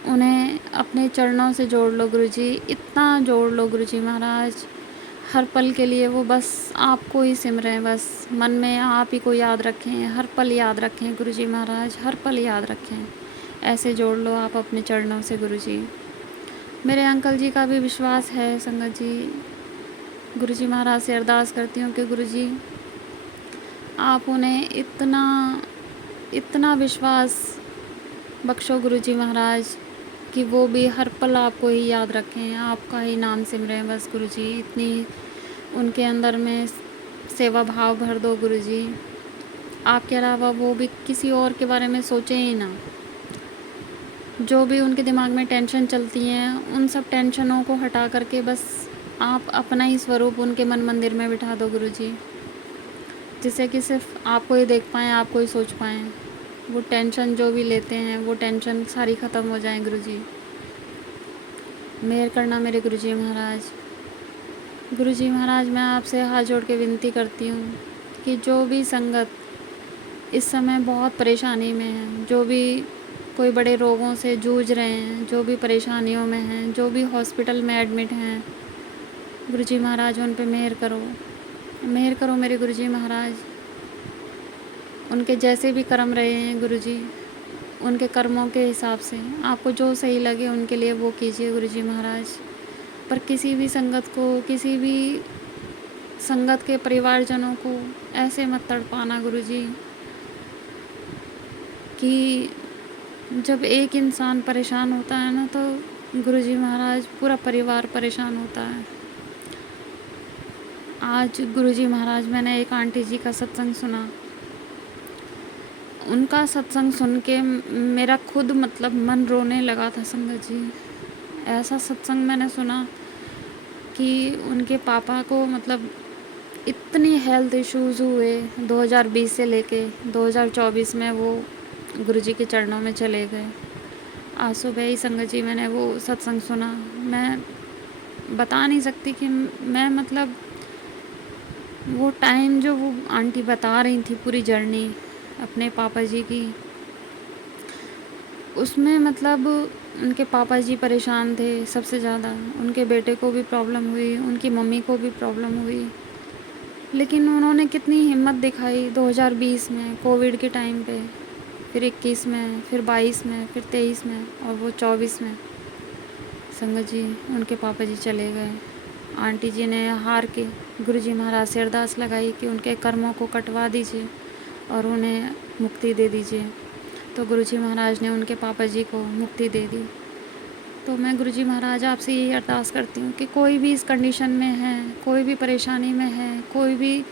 उन्हें अपने चरणों से जोड़ लो गुरुजी, इतना जोड़ लो गुरुजी महाराज हर पल के लिए वो बस आपको ही सिमरें, बस मन में आप ही को याद रखें, हर पल याद रखें गुरुजी महाराज, हर पल याद रखें। ऐसे जोड़ लो आप अपने चरणों से गुरुजी। मेरे अंकल जी का भी विश्वास है संगत जी, गुरुजी महाराज से अरदास करती हूँ कि गुरुजी आप उन्हें इतना इतना विश्वास बख्शो गुरुजी महाराज कि वो भी हर पल आपको ही याद रखें, आपका ही नाम सिमरें बस गुरुजी। इतनी उनके अंदर में सेवा भाव भर दो गुरुजी, आपके अलावा वो भी किसी और के बारे में सोचें ही ना। जो भी उनके दिमाग में टेंशन चलती हैं उन सब टेंशनों को हटा करके बस आप अपना ही स्वरूप उनके मन मंदिर में बिठा दो गुरुजी, जिससे कि सिर्फ आपको ही देख पाएँ, आपको ही सोच पाएँ। वो टेंशन जो भी लेते हैं वो टेंशन सारी ख़त्म हो जाए गुरुजी। मेहर करना मेरे गुरुजी महाराज। गुरुजी महाराज, मैं आपसे हाथ जोड़ के विनती करती हूँ कि जो भी संगत इस समय बहुत परेशानी में है, जो भी कोई बड़े रोगों से जूझ रहे हैं, जो भी परेशानियों में हैं, जो भी हॉस्पिटल में एडमिट हैं, गुरुजी महाराज उन पे मेहर करो, मेहर करो मेरे गुरुजी महाराज। उनके जैसे भी कर्म रहे हैं गुरुजी, उनके कर्मों के हिसाब से आपको जो सही लगे उनके लिए वो कीजिए गुरुजी महाराज। पर किसी भी संगत को, किसी भी संगत के परिवारजनों को ऐसे मत तड़पाना गुरुजी कि जब एक इंसान परेशान होता है ना, तो गुरुजी महाराज पूरा परिवार परेशान होता है। आज गुरुजी महाराज मैंने एक आंटी जी का सत्संग सुना। उनका सत्संग सुन के मेरा खुद मतलब मन रोने लगा था संगत जी। ऐसा सत्संग मैंने सुना कि उनके पापा को मतलब इतनी हेल्थ इश्यूज़ हुए 2020 से लेके 2024 में वो गुरुजी के चरणों में चले गए। आज सुबह ही संगत जी मैंने वो सत्संग सुना। मैं बता नहीं सकती कि मैं मतलब वो टाइम जो वो आंटी बता रही थी, पूरी जर्नी अपने पापा जी की, उसमें मतलब उनके पापा जी परेशान थे सबसे ज़्यादा। उनके बेटे को भी प्रॉब्लम हुई, उनकी मम्मी को भी प्रॉब्लम हुई, लेकिन उन्होंने कितनी हिम्मत दिखाई 2020 में कोविड के टाइम पे, फिर 21 में, फिर 22 में, फिर 23 में और वो 24 में संगत जी उनके पापा जी चले गए। आंटी जी ने हार के गुरुजी महाराज से अरदास लगाई कि उनके कर्मों को कटवा दीजिए और उन्हें मुक्ति दे दीजिए। तो गुरुजी महाराज ने उनके पापा जी को मुक्ति दे दी। तो मैं गुरुजी महाराज आपसे यही अरदास करती हूँ कि कोई भी इस कंडीशन में है, कोई भी परेशानी में है, कोई भी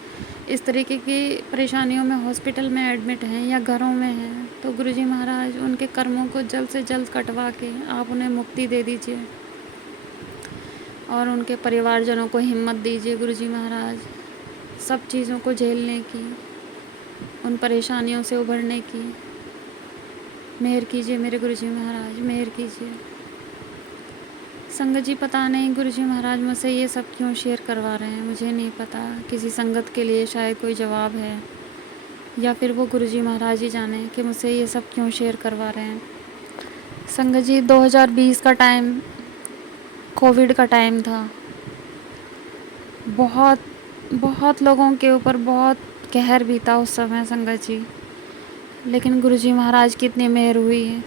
इस तरीके की परेशानियों में हॉस्पिटल में एडमिट हैं या घरों में हैं, तो गुरुजी महाराज उनके कर्मों को जल्द से जल्द कटवा के आप उन्हें मुक्ति दे दीजिए और उनके परिवारजनों को हिम्मत दीजिए गुरुजी महाराज, सब चीज़ों को झेलने की, उन परेशानियों से उभरने की मेहर कीजिए मेरे गुरुजी महाराज, मेहर कीजिए। संगत जी पता नहीं गुरुजी महाराज मुझसे ये सब क्यों शेयर करवा रहे हैं, मुझे नहीं पता। किसी संगत के लिए शायद कोई जवाब है या फिर वो गुरुजी महाराज ही जाने कि मुझसे ये सब क्यों शेयर करवा रहे हैं। संगत जी 2020 का टाइम कोविड का टाइम था। बहुत बहुत लोगों के ऊपर बहुत कहर भी था उस समय संगत जी, लेकिन गुरुजी महाराज की इतनी मेहर हुई है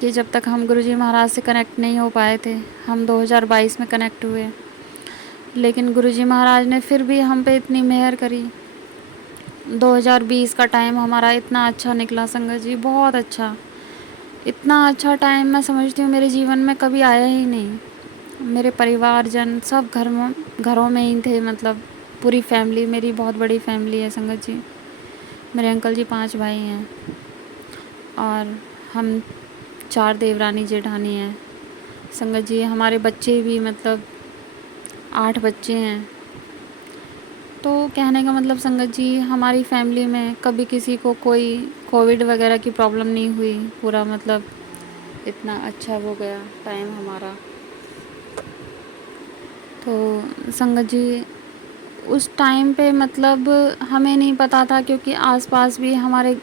कि जब तक हम गुरुजी महाराज से कनेक्ट नहीं हो पाए थे, हम 2022 में कनेक्ट हुए, लेकिन गुरुजी महाराज ने फिर भी हम पे इतनी मेहर करी। 2020 का टाइम हमारा इतना अच्छा निकला संगत जी, बहुत अच्छा। इतना अच्छा टाइम मैं समझती हूँ मेरे जीवन में कभी आया ही नहीं। मेरे परिवारजन सब घरों में ही थे, मतलब पूरी फैमिली, मेरी बहुत बड़ी फैमिली है संगत जी। मेरे अंकल जी 5 भाई हैं और हम 4 देवरानी जेठानी हैं संगत जी। हमारे बच्चे भी मतलब 8 बच्चे हैं। तो कहने का मतलब संगत जी, हमारी फैमिली में कभी किसी को कोई कोविड वगैरह की प्रॉब्लम नहीं हुई। पूरा मतलब इतना अच्छा हो गया टाइम हमारा। तो संगत जी उस टाइम पे मतलब हमें नहीं पता था, क्योंकि आसपास भी हमारे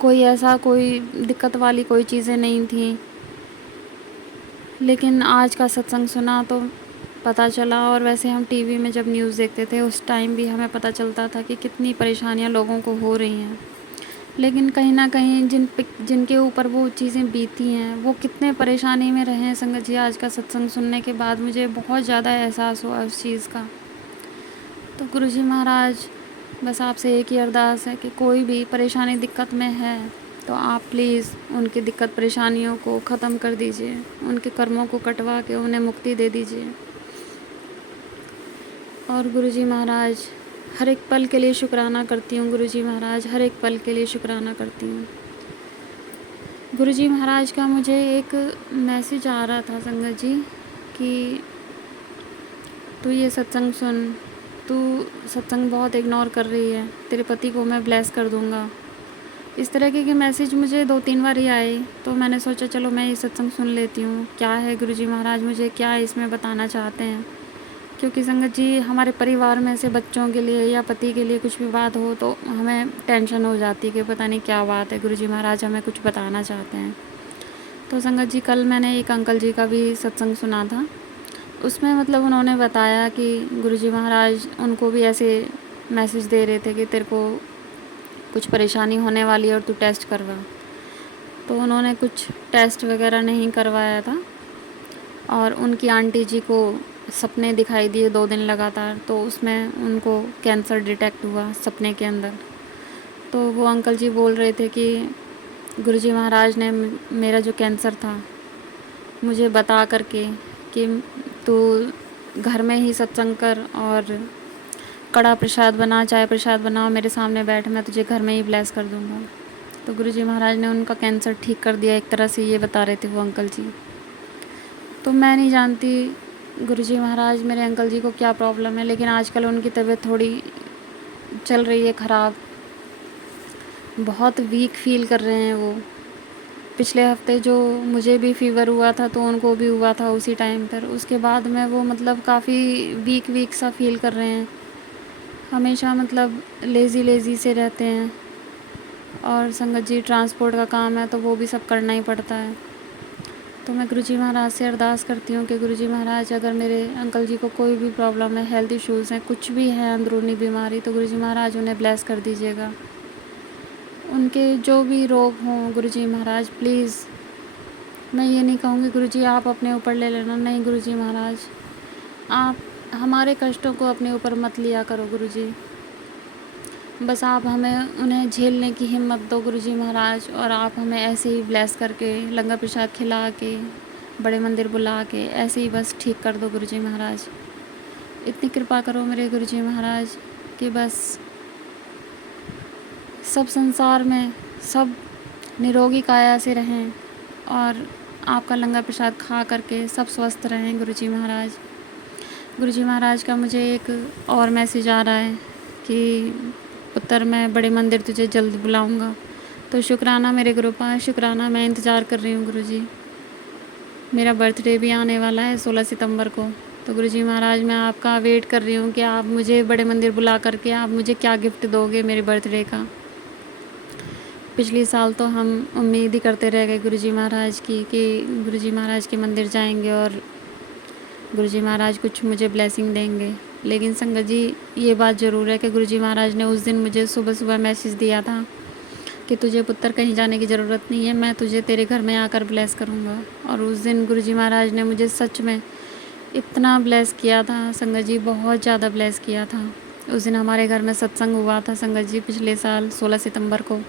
कोई ऐसा कोई दिक्कत वाली कोई चीज़ें नहीं थी। लेकिन आज का सत्संग सुना तो पता चला, और वैसे हम टीवी में जब न्यूज़ देखते थे उस टाइम भी हमें पता चलता था कि कितनी परेशानियां लोगों को हो रही हैं। लेकिन कहीं ना कहीं जिनके ऊपर वो चीज़ें बीती हैं वो कितने परेशानी में रहे हैं संगत जी। आज का सत्संग सुनने के बाद मुझे बहुत ज़्यादा एहसास हुआ उस चीज़ का। तो गुरुजी महाराज बस आपसे एक ही अरदास है कि कोई भी परेशानी दिक्कत में है तो आप प्लीज़ उनकी दिक्कत परेशानियों को ख़त्म कर दीजिए, उनके कर्मों को कटवा के उन्हें मुक्ति दे दीजिए। और गुरुजी महाराज हर एक पल के लिए शुक्राना करती हूँ। गुरुजी महाराज हर एक पल के लिए शुक्राना करती हूँ। गुरुजी महाराज का मुझे एक मैसेज आ रहा था संगत जी कि तू ये सत्संग सुन, तू सत्संग बहुत इग्नोर कर रही है, तेरे पति को मैं ब्लेस कर दूँगा। इस तरह के मैसेज मुझे 2-3 बार ही आए, तो मैंने सोचा चलो मैं ये सत्संग सुन लेती हूँ, क्या है गुरुजी महाराज मुझे क्या इसमें बताना चाहते हैं। क्योंकि संगत जी हमारे परिवार में से बच्चों के लिए या पति के लिए कुछ भी बात हो तो हमें टेंशन हो जाती है कि पता नहीं क्या बात है, गुरुजी महाराज हमें कुछ बताना चाहते हैं। तो संगत जी कल मैंने एक अंकल जी का भी सत्संग सुना था। उसमें मतलब उन्होंने बताया कि गुरुजी महाराज उनको भी ऐसे मैसेज दे रहे थे कि तेरे को कुछ परेशानी होने वाली है और तू टेस्ट करवा। तो उन्होंने कुछ टेस्ट वगैरह नहीं करवाया था और उनकी आंटी जी को सपने दिखाई दिए 2 दिन लगातार, तो उसमें उनको कैंसर डिटेक्ट हुआ सपने के अंदर। तो वो अंकल जी बोल रहे थे कि गुरुजी महाराज ने मेरा जो कैंसर था मुझे बता करके कि तू घर में ही सत्संग कर और कड़ा प्रसाद बना, चाय प्रसाद बनाओ, मेरे सामने बैठ, मैं तुझे घर में ही ब्लेस कर दूँगा। तो गुरुजी महाराज ने उनका कैंसर ठीक कर दिया, एक तरह से ये बता रहे थे वो अंकल जी। तो मैं नहीं जानती गुरुजी महाराज मेरे अंकल जी को क्या प्रॉब्लम है, लेकिन आजकल उनकी तबीयत थोड़ी चल रही है ख़राब, बहुत वीक फील कर रहे हैं वो। पिछले हफ्ते जो मुझे भी फ़ीवर हुआ था तो उनको भी हुआ था उसी टाइम पर, उसके बाद में वो मतलब काफ़ी वीक सा फील कर रहे हैं, हमेशा मतलब लेज़ी से रहते हैं। और संगत जी ट्रांसपोर्ट का काम है तो वो भी सब करना ही पड़ता है। तो मैं गुरुजी महाराज से अरदास करती हूँ कि गुरुजी महाराज अगर मेरे अंकल जी को कोई भी प्रॉब्लम है, हेल्थ इश्यूज़ हैं, कुछ भी है अंदरूनी बीमारी, तो गुरुजी महाराज उन्हें ब्लेस कर दीजिएगा। उनके जो भी रोग हों गुरुजी महाराज प्लीज़, मैं ये नहीं कहूँगी गुरुजी आप अपने ऊपर ले लेना, नहीं गुरुजी महाराज आप हमारे कष्टों को अपने ऊपर मत लिया करो गुरुजी, बस आप हमें उन्हें झेलने की हिम्मत दो गुरुजी महाराज, और आप हमें ऐसे ही ब्लेस करके लंगर प्रसाद खिला के बड़े मंदिर बुला के ऐसे ही बस ठीक कर दो गुरुजी महाराज। इतनी कृपा करो मेरे गुरुजी महाराज कि बस सब संसार में सब निरोगी काया से रहें और आपका लंगर प्रसाद खा करके सब स्वस्थ रहें गुरुजी महाराज। गुरुजी महाराज का मुझे एक और मैसेज आ रहा है कि पुत्र मैं बड़े मंदिर तुझे जल्द बुलाऊंगा। तो शुक्राना मेरे गुरुपा, शुक्राना, मैं इंतज़ार कर रही हूँ गुरुजी। मेरा बर्थडे भी आने वाला है 16 सितंबर को, तो गुरुजी महाराज मैं आपका वेट कर रही हूँ कि आप मुझे बड़े मंदिर बुला करके आप मुझे क्या गिफ्ट दोगे मेरे बर्थडे का। पिछले साल तो हम उम्मीद ही करते रह गए गुरुजी महाराज की कि गुरुजी महाराज के मंदिर जाएंगे और गुरुजी महाराज कुछ मुझे ब्लेसिंग देंगे, लेकिन संगत जी ये बात ज़रूर है कि गुरुजी महाराज ने उस दिन मुझे सुबह मैसेज दिया था कि तुझे पुत्र कहीं जाने की ज़रूरत नहीं है, मैं तुझे तेरे घर में आकर ब्लेस करूँगा। और उस दिन गुरुजी महाराज ने मुझे सच में इतना ब्लेस किया था संगत जी, बहुत ज़्यादा ब्लेस किया था। उस दिन हमारे घर में सत्संग हुआ था संगत जी पिछले साल 16 सितंबर को,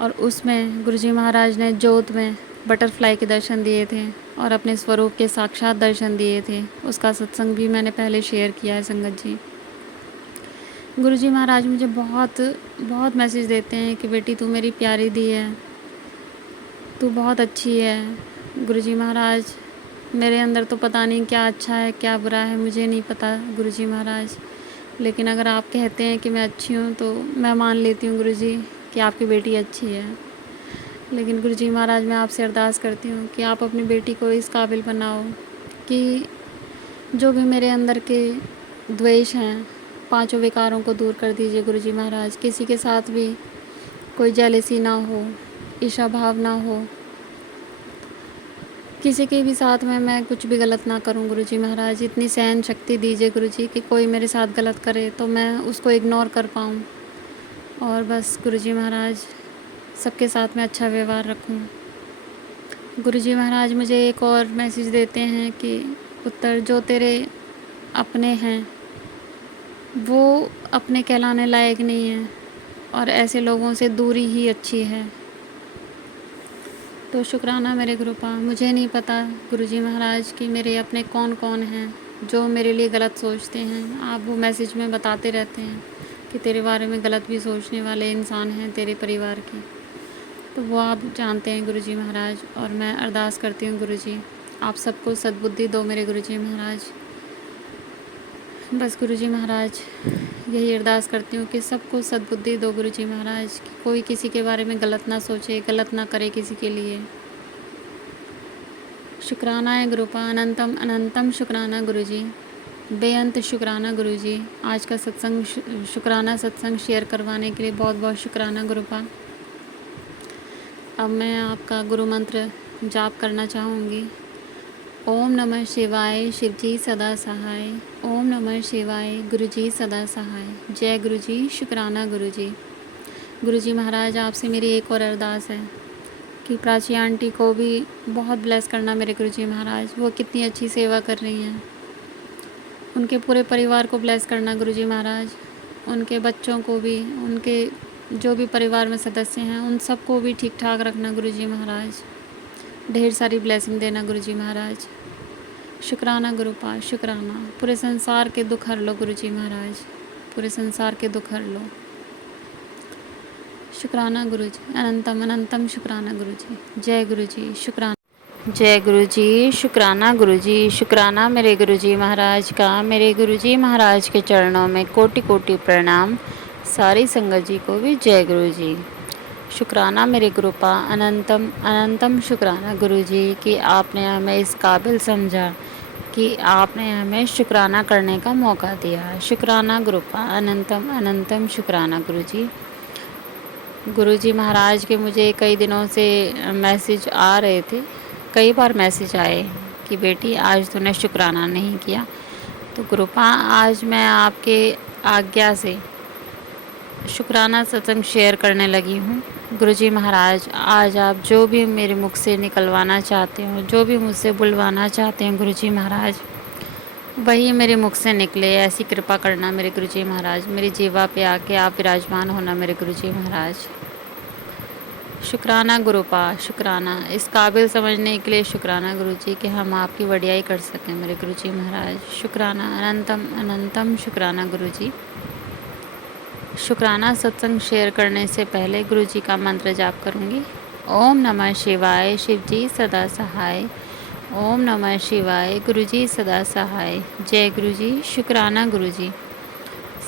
और उसमें गुरुजी महाराज ने जोत में बटरफ्लाई के दर्शन दिए थे और अपने स्वरूप के साक्षात दर्शन दिए थे। उसका सत्संग भी मैंने पहले शेयर किया है संगत जी। गुरुजी महाराज मुझे बहुत मैसेज देते हैं कि बेटी तू मेरी प्यारी दी है, तू बहुत अच्छी है। गुरुजी महाराज मेरे अंदर तो पता नहीं क्या अच्छा है क्या बुरा है, मुझे नहीं पता गुरुजी महाराज, लेकिन अगर आप कहते हैं कि मैं अच्छी हूँ तो मैं मान लेती हूँ गुरुजी कि आपकी बेटी अच्छी है। लेकिन गुरुजी महाराज मैं आपसे अरदास करती हूँ कि आप अपनी बेटी को इस काबिल बनाओ कि जो भी मेरे अंदर के द्वेष हैं, पांचों विकारों को दूर कर दीजिए गुरुजी महाराज। किसी के साथ भी कोई जेलेसी ना हो, ईर्ष्या भाव ना हो, किसी के भी साथ में मैं कुछ भी गलत ना करूं गुरुजी महाराज। इतनी सहन शक्ति दीजिए गुरुजी कि कोई मेरे साथ गलत करे तो मैं उसको इग्नोर कर पाऊँ, और बस गुरुजी महाराज सबके साथ में अच्छा व्यवहार रखूं। गुरुजी महाराज मुझे एक और मैसेज देते हैं कि पुत्र जो तेरे अपने हैं वो अपने कहलाने लायक नहीं है और ऐसे लोगों से दूरी ही अच्छी है। तो शुक्राना मेरे गुरुपा, मुझे नहीं पता गुरुजी महाराज कि मेरे अपने कौन कौन हैं जो मेरे लिए गलत सोचते हैं। आप वो मैसेज में बताते रहते हैं कि तेरे बारे में गलत भी सोचने वाले इंसान हैं तेरे परिवार के, तो वो आप जानते हैं गुरुजी महाराज। और मैं अरदास करती हूँ गुरुजी आप सबको सद्बुद्धि दो मेरे गुरुजी महाराज। बस गुरुजी महाराज यही अरदास करती हूँ कि सबको सद्बुद्धि दो गुरुजी महाराज, कि कोई किसी के बारे में गलत ना सोचे, गलत ना करे किसी के लिए। शुक्राना है गुरुपा, अनंतम अनंतम शुक्राना गुरुजी, बेअंत शुक्राना गुरुजी। आज का सत्संग शुक्राना सत्संग शेयर करवाने के लिए बहुत बहुत शुक्राना गुरुपा। अब मैं आपका गुरु मंत्र जाप करना चाहूँगी। ओम नमः शिवाय, शिवजी सदा सहाय। ओम नमः शिवाय, गुरुजी सदा सहाय। जय गुरुजी, शुक्राना गुरुजी। गुरुजी महाराज आपसे मेरी एक और अरदास है कि प्राची आंटी को भी बहुत ब्लेस करना मेरे गुरुजी महाराज। वो कितनी अच्छी सेवा कर रही हैं, उनके पूरे परिवार को ब्लेस करना गुरुजी महाराज, उनके बच्चों को भी, उनके जो भी परिवार में सदस्य हैं उन सबको भी ठीक ठाक रखना गुरुजी महाराज। ढेर सारी ब्लेसिंग देना गुरुजी महाराज। शुक्राना गुरुपाल, शुक्राना। पूरे संसार के दुख हर लो गुरुजी महाराज, पूरे संसार के दुख हर लो। शुक्राना गुरुजी, अनंतम अनंतम शुक्राना गुरुजी। जय गुरुजी, शुक्राना। जय गुरुजी, शुक्राना गुरुजी, शुक्राना मेरे गुरुजी महाराज का। मेरे गुरुजी महाराज के चरणों में कोटि कोटि प्रणाम। सारी संगत जी को भी जय गुरुजी। शुक्राना मेरे गुरुपा, अनंतम अनंतम शुक्राना गुरुजी कि आपने हमें इस काबिल समझा कि आपने हमें शुक्राना करने का मौका दिया। शुक्राना गुरुपा, अनंतम अनंतम शुक्राना गुरुजी। गुरुजी महाराज के मुझे कई दिनों से मैसेज आ रहे थे, कई बार मैसेज आए कि बेटी आज तूने शुक्राना नहीं किया। तो गुरुपा आज मैं आपके आज्ञा से शुक्राना सत्संग शेयर करने लगी हूँ। गुरुजी महाराज आज आप जो भी मेरे मुख से निकलवाना चाहते हो, जो भी मुझसे बुलवाना चाहते हैं गुरुजी महाराज, वही मेरे मुख से निकले। ऐसी कृपा करना मेरे गुरुजी महाराज। मेरी जीवा पे आके आप विराजमान होना मेरे गुरुजी महाराज। शुक्राना गुरुपा, शुक्राना। इस काबिल समझने के लिए शुक्राना गुरुजी कि हम आपकी वडियाई कर सकें मेरे गुरुजी महाराज। शुक्राना, अनंतम अनंतम शुक्राना गुरुजी। शुक्राना सत्संग शेयर करने से पहले गुरुजी का मंत्र जाप करूंगी। ओम नमः शिवाय, शिव जी सदा सहाय। ओम नमः शिवाय, गुरुजी सदा सहाय। जय गुरुजी, शुक्राना गुरुजी।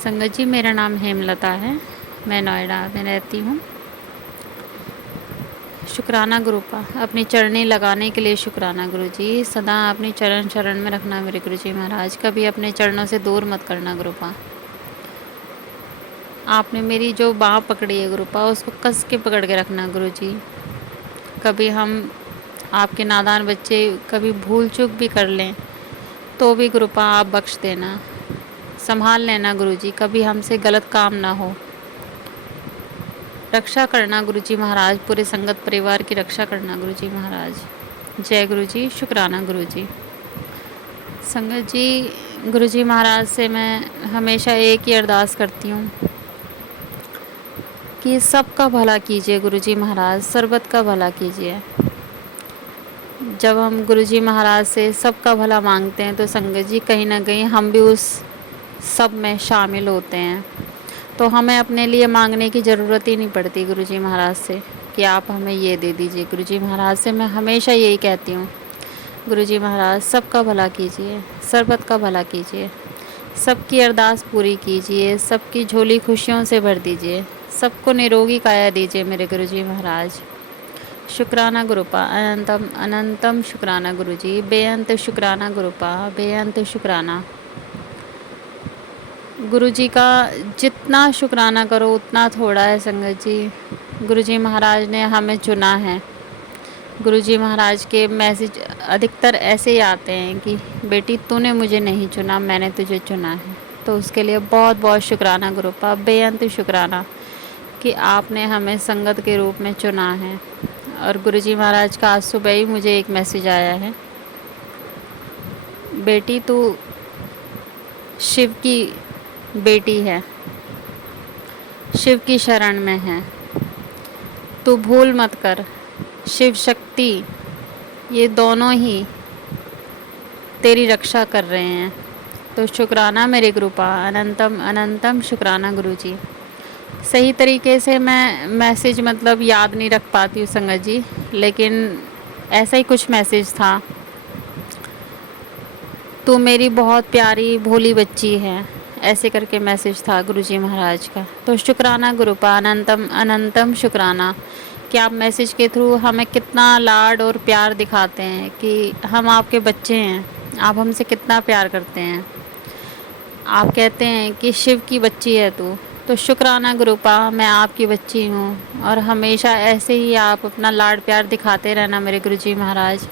संगत जी, मेरा नाम हेमलता है, मैं नोएडा में रहती हूँ। शुक्राना गुरुपा, अपनी चरणी लगाने के लिए शुक्राना गुरुजी। सदा अपनी चरण शरण में रखना मेरे गुरुजी महाराज। कभी अपने चरणों से दूर मत करना गुरुपा। आपने मेरी जो बाँह पकड़ी है गुरुपा, उसको कस के पकड़ के रखना गुरुजी। कभी हम आपके नादान बच्चे कभी भूल चूक भी कर लें तो भी गुरुपा आप बख्श देना, संभाल लेना गुरुजी। कभी हमसे गलत काम ना हो। रक्षा करना गुरुजी महाराज, पूरे संगत परिवार की रक्षा करना गुरुजी महाराज। जय गुरुजी, शुक्राना गुरुजी। संगत जी, गुरुजी महाराज से मैं हमेशा एक ही अरदास करती हूँ कि सबका भला कीजिए गुरुजी महाराज, सर्बत का भला कीजिए। जब हम गुरुजी महाराज से सबका भला मांगते हैं तो संगत जी कहीं ना कहीं हम भी उस सब में शामिल होते हैं। तो हमें अपने लिए मांगने की ज़रूरत ही नहीं पड़ती गुरुजी महाराज से कि आप हमें ये दे दीजिए। गुरुजी महाराज से मैं हमेशा यही कहती हूँ, गुरुजी महाराज सबका भला कीजिए, सर्बत का भला कीजिए, सबकी अरदास पूरी कीजिए, सबकी झोली खुशियों से भर दीजिए, सबको निरोगी काया दीजिए मेरे गुरुजी महाराज। शुक्राना गुरुपा, अनंतम अनंतम शुक्राना गुरुजी। बेअंत शुक्राना गुरुपा, बेअंत शुक्राना। गुरुजी का जितना शुक्राना करो उतना थोड़ा है संगत जी। गुरुजी महाराज ने हमें चुना है। गुरुजी महाराज के मैसेज अधिकतर ऐसे ही आते हैं कि बेटी तूने मुझे नहीं चुना, मैंने तुझे चुना है। तो उसके लिए बहुत बहुत शुक्राना गुरुपा, बेअंत शुक्राना कि आपने हमें संगत के रूप में चुना है। और गुरुजी महाराज का आज सुबह ही मुझे एक मैसेज आया है, बेटी तू शिव की बेटी है, शिव की शरण में है, तू भूल मत कर। शिव शक्ति ये दोनों ही तेरी रक्षा कर रहे हैं। तो शुक्राना मेरे गुरुपा, अनंतम अनंतम शुक्राना गुरुजी। सही तरीके से मैं मैसेज मतलब याद नहीं रख पाती हूँ संगत जी, लेकिन ऐसा ही कुछ मैसेज था, तू मेरी बहुत प्यारी भोली बच्ची है, ऐसे करके मैसेज था गुरुजी महाराज का। तो शुक्राना गुरुपा, अनंतम अनंतम शुक्राना कि आप मैसेज के थ्रू हमें कितना लाड और प्यार दिखाते हैं कि हम आपके बच्चे हैं, आप हमसे कितना प्यार करते हैं। आप कहते हैं कि शिव की बच्ची है तू। तो शुक्राना गुरुपा, मैं आपकी बच्ची हूँ और हमेशा ऐसे ही आप अपना लाड प्यार दिखाते रहना मेरे गुरुजी महाराज।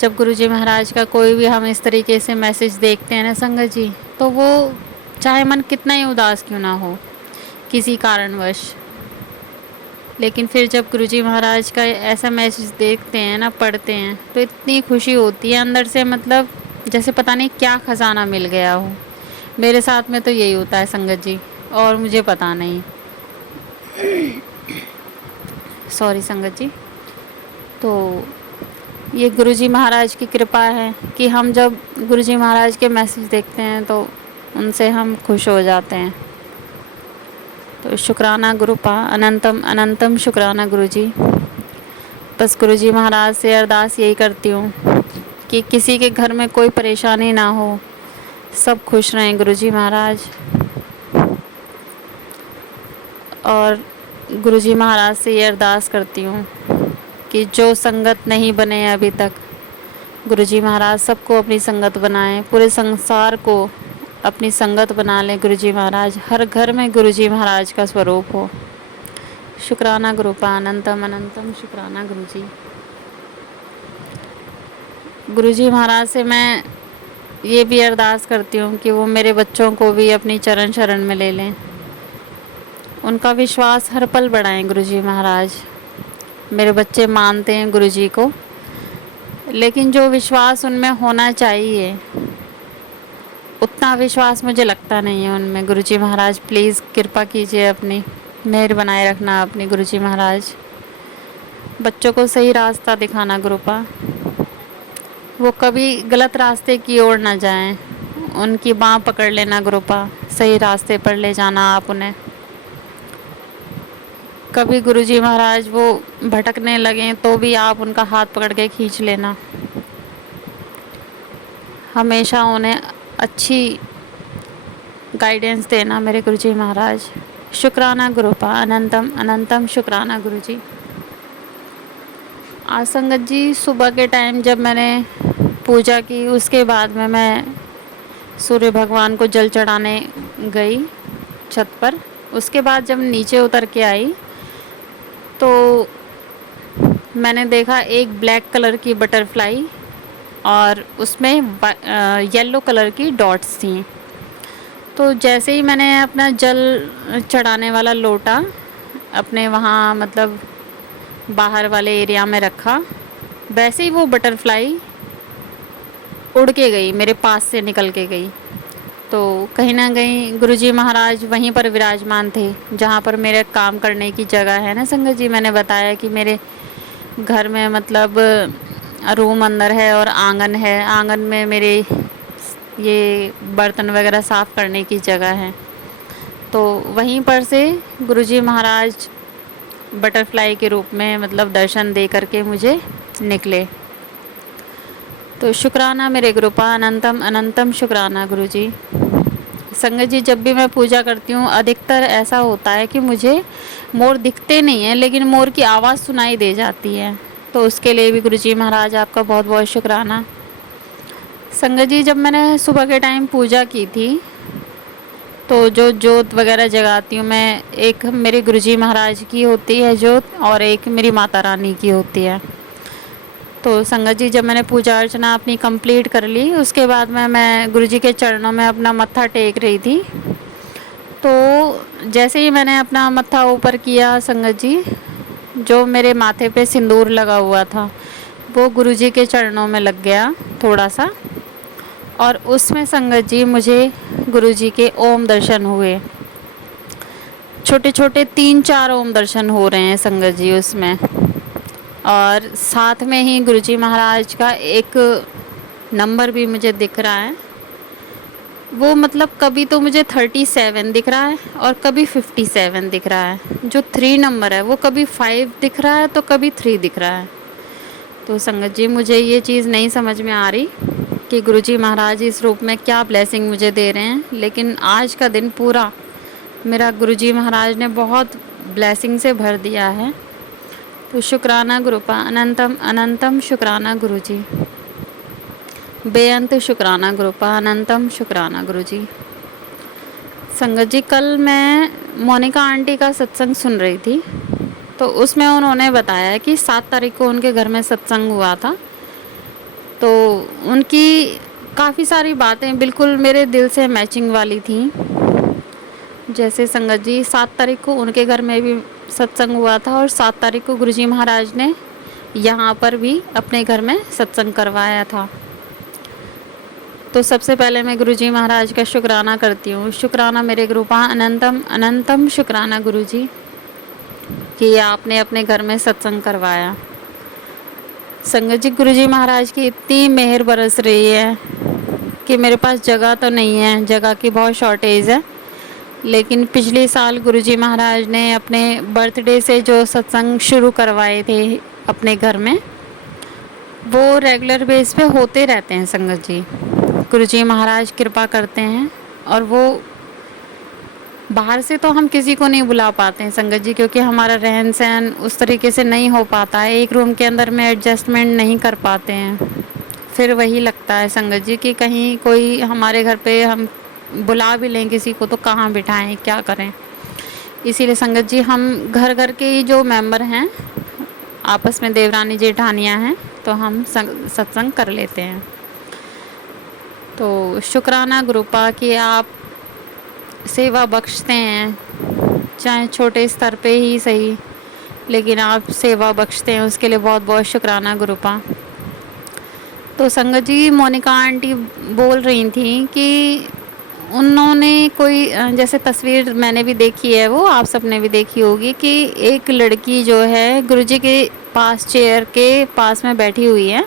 जब गुरुजी महाराज का कोई भी हम इस तरीके से मैसेज देखते हैं ना संगत जी, तो वो चाहे मन कितना ही उदास क्यों ना हो किसी कारणवश, लेकिन फिर जब गुरुजी महाराज का ऐसा मैसेज देखते हैं ना, पढ़ते हैं, तो इतनी खुशी होती है अंदर से, मतलब जैसे पता नहीं क्या ख़जाना मिल गया हो। मेरे साथ में तो यही होता है संगत जी, और मुझे पता नहीं। सॉरी संगत जी। तो ये गुरुजी महाराज की कृपा है कि हम जब गुरुजी महाराज के मैसेज देखते हैं तो उनसे हम खुश हो जाते हैं। तो शुक्राना गुरुपा, अनंतम अनंतम शुक्राना गुरुजी। बस गुरुजी महाराज से अरदास यही करती हूँ कि किसी के घर में कोई परेशानी ना हो, सब खुश रहें गुरुजी महाराज। और गुरुजी महाराज से ये अरदास करती हूँ कि जो संगत नहीं बने अभी तक, गुरुजी महाराज सबको अपनी संगत बनाएं, पूरे संसार को अपनी संगत बना लें गुरुजी महाराज। हर घर में गुरुजी महाराज का स्वरूप हो। शुक्राना गुरुपा, अनंतम अनंतम शुक्राना गुरुजी। गुरुजी महाराज से मैं ये भी अरदास करती हूँ कि वो मेरे बच्चों को भी अपनी चरण शरण में ले लें, उनका विश्वास हर पल बढ़ाएं गुरुजी महाराज। मेरे बच्चे मानते हैं गुरुजी को, लेकिन जो विश्वास उनमें होना चाहिए उतना विश्वास मुझे लगता नहीं है उनमें। गुरुजी महाराज प्लीज़ कृपा कीजिए, अपनी मेहर बनाए रखना अपनी गुरुजी महाराज। बच्चों को सही रास्ता दिखाना गुरुपा, वो कभी गलत रास्ते की ओर ना जाएं, उनकी बाँह पकड़ लेना गुरुपा, सही रास्ते पर ले जाना आप उन्हें। कभी गुरुजी महाराज वो भटकने लगें तो भी आप उनका हाथ पकड़ के खींच लेना, हमेशा उन्हें अच्छी गाइडेंस देना मेरे गुरुजी महाराज। शुक्राना गुरुपा, अनंतम अनंतम शुक्राना गुरुजी। आज संगत जी सुबह के टाइम जब मैंने पूजा की, उसके बाद में मैं सूर्य भगवान को जल चढ़ाने गई छत पर। उसके बाद जब नीचे उतर के आई तो मैंने देखा एक ब्लैक कलर की बटरफ्लाई और उसमें येलो कलर की डॉट्स थी। तो जैसे ही मैंने अपना जल चढ़ाने वाला लोटा अपने वहाँ मतलब बाहर वाले एरिया में रखा, वैसे ही वो बटरफ्लाई उड़ के गई, मेरे पास से निकल के गई। तो कहीं ना कहीं गुरुजी महाराज वहीं पर विराजमान थे जहाँ पर मेरे काम करने की जगह है ना संगत जी। मैंने बताया कि मेरे घर में मतलब रूम अंदर है और आंगन है, आंगन में मेरे ये बर्तन वगैरह साफ़ करने की जगह है। तो वहीं पर से गुरुजी महाराज बटरफ्लाई के रूप में मतलब दर्शन दे करके मुझे निकले। तो शुक्राना मेरे गुरुपा, अनंतम अनंतम शुक्राना गुरुजी। संगत जी जब भी मैं पूजा करती हूँ अधिकतर ऐसा होता है कि मुझे मोर दिखते नहीं हैं, लेकिन मोर की आवाज़ सुनाई दे जाती है। तो उसके लिए भी गुरुजी महाराज आपका बहुत बहुत शुक्राना। संगत जी जब मैंने सुबह के टाइम पूजा की थी तो जो जोत वगैरह जगाती हूँ मैं, एक मेरे गुरुजी महाराज की होती है जोत और एक मेरी माता रानी की होती है। तो संगत जी जब मैंने पूजा अर्चना अपनी कंप्लीट कर ली, उसके बाद में मैं गुरुजी के चरणों में अपना मत्था टेक रही थी। तो जैसे ही मैंने अपना मत्था ऊपर किया संगत जी, जो मेरे माथे पे सिंदूर लगा हुआ था वो गुरुजी के चरणों में लग गया थोड़ा सा, और उसमें संगत जी मुझे गुरुजी के ओम दर्शन हुए। छोटे छोटे 3-4 ओम दर्शन हो रहे हैं संगत जी उसमें। और साथ में ही गुरुजी महाराज का एक नंबर भी मुझे दिख रहा है। वो मतलब कभी तो मुझे 37 दिख रहा है और कभी 57 दिख रहा है। जो 3 नंबर है वो कभी 5 दिख रहा है तो कभी 3 दिख रहा है। तो संगत जी मुझे ये चीज़ नहीं समझ में आ रही कि गुरुजी महाराज इस रूप में क्या ब्लेसिंग मुझे दे रहे हैं, लेकिन आज का दिन पूरा मेरा गुरुजी महाराज ने बहुत ब्लेसिंग से भर दिया है। तो शुक्राना गुरुपा, अनंतम अनंतम शुक्राना गुरुजी। बेअंत शुक्राना गुरुपा, अनंतम शुक्राना गुरुजी। संगत जी कल मैं मोनिका आंटी का सत्संग सुन रही थी, तो उसमें उन्होंने बताया कि 7 तारीख को उनके घर में सत्संग हुआ था। तो उनकी काफ़ी सारी बातें बिल्कुल मेरे दिल से मैचिंग वाली थी। जैसे संगत जी 7 तारीख को उनके घर में भी सत्संग हुआ था और 7 तारीख को गुरुजी महाराज ने यहाँ पर भी अपने घर में सत्संग करवाया था। तो सबसे पहले मैं गुरुजी महाराज का शुक्राना करती हूँ। शुक्राना मेरे गुरुपा, अनंतम अनंतम शुक्राना गुरुजी। कि आपने अपने घर में सत्संग करवाया। संगत जी, गुरुजी महाराज की इतनी मेहर बरस रही है कि मेरे पास जगह तो नहीं है, जगह की बहुत शॉर्टेज है। लेकिन पिछले साल गुरुजी महाराज ने अपने बर्थडे से जो सत्संग शुरू करवाए थे अपने घर में, वो रेगुलर बेस पे होते रहते हैं संगत जी। गुरुजी महाराज कृपा करते हैं, और वो बाहर से तो हम किसी को नहीं बुला पाते हैं संगत जी, क्योंकि हमारा रहन सहन उस तरीके से नहीं हो पाता है, एक रूम के अंदर में एडजस्टमेंट नहीं कर पाते हैं। फिर वही लगता है संगत जी कि कहीं कोई हमारे घर पे हम बुला भी लें किसी को तो कहाँ बिठाएं, क्या करें। इसीलिए संगत जी हम घर घर के ही जो मेंबर हैं, आपस में देवरानी जेठानियाँ हैं, तो हम सत्संग कर लेते हैं। तो शुक्राना गुरुपा कि आप सेवा बख्शते हैं, चाहे छोटे स्तर पे ही सही, लेकिन आप सेवा बख्शते हैं, उसके लिए बहुत बहुत शुक्राना गुरुपा। तो संगत जी, मोनिका आंटी बोल रही थी कि उन्होंने कोई जैसे तस्वीर मैंने भी देखी है, वो आप सबने भी देखी होगी, कि एक लड़की जो है गुरुजी के पास चेयर के पास में बैठी हुई है।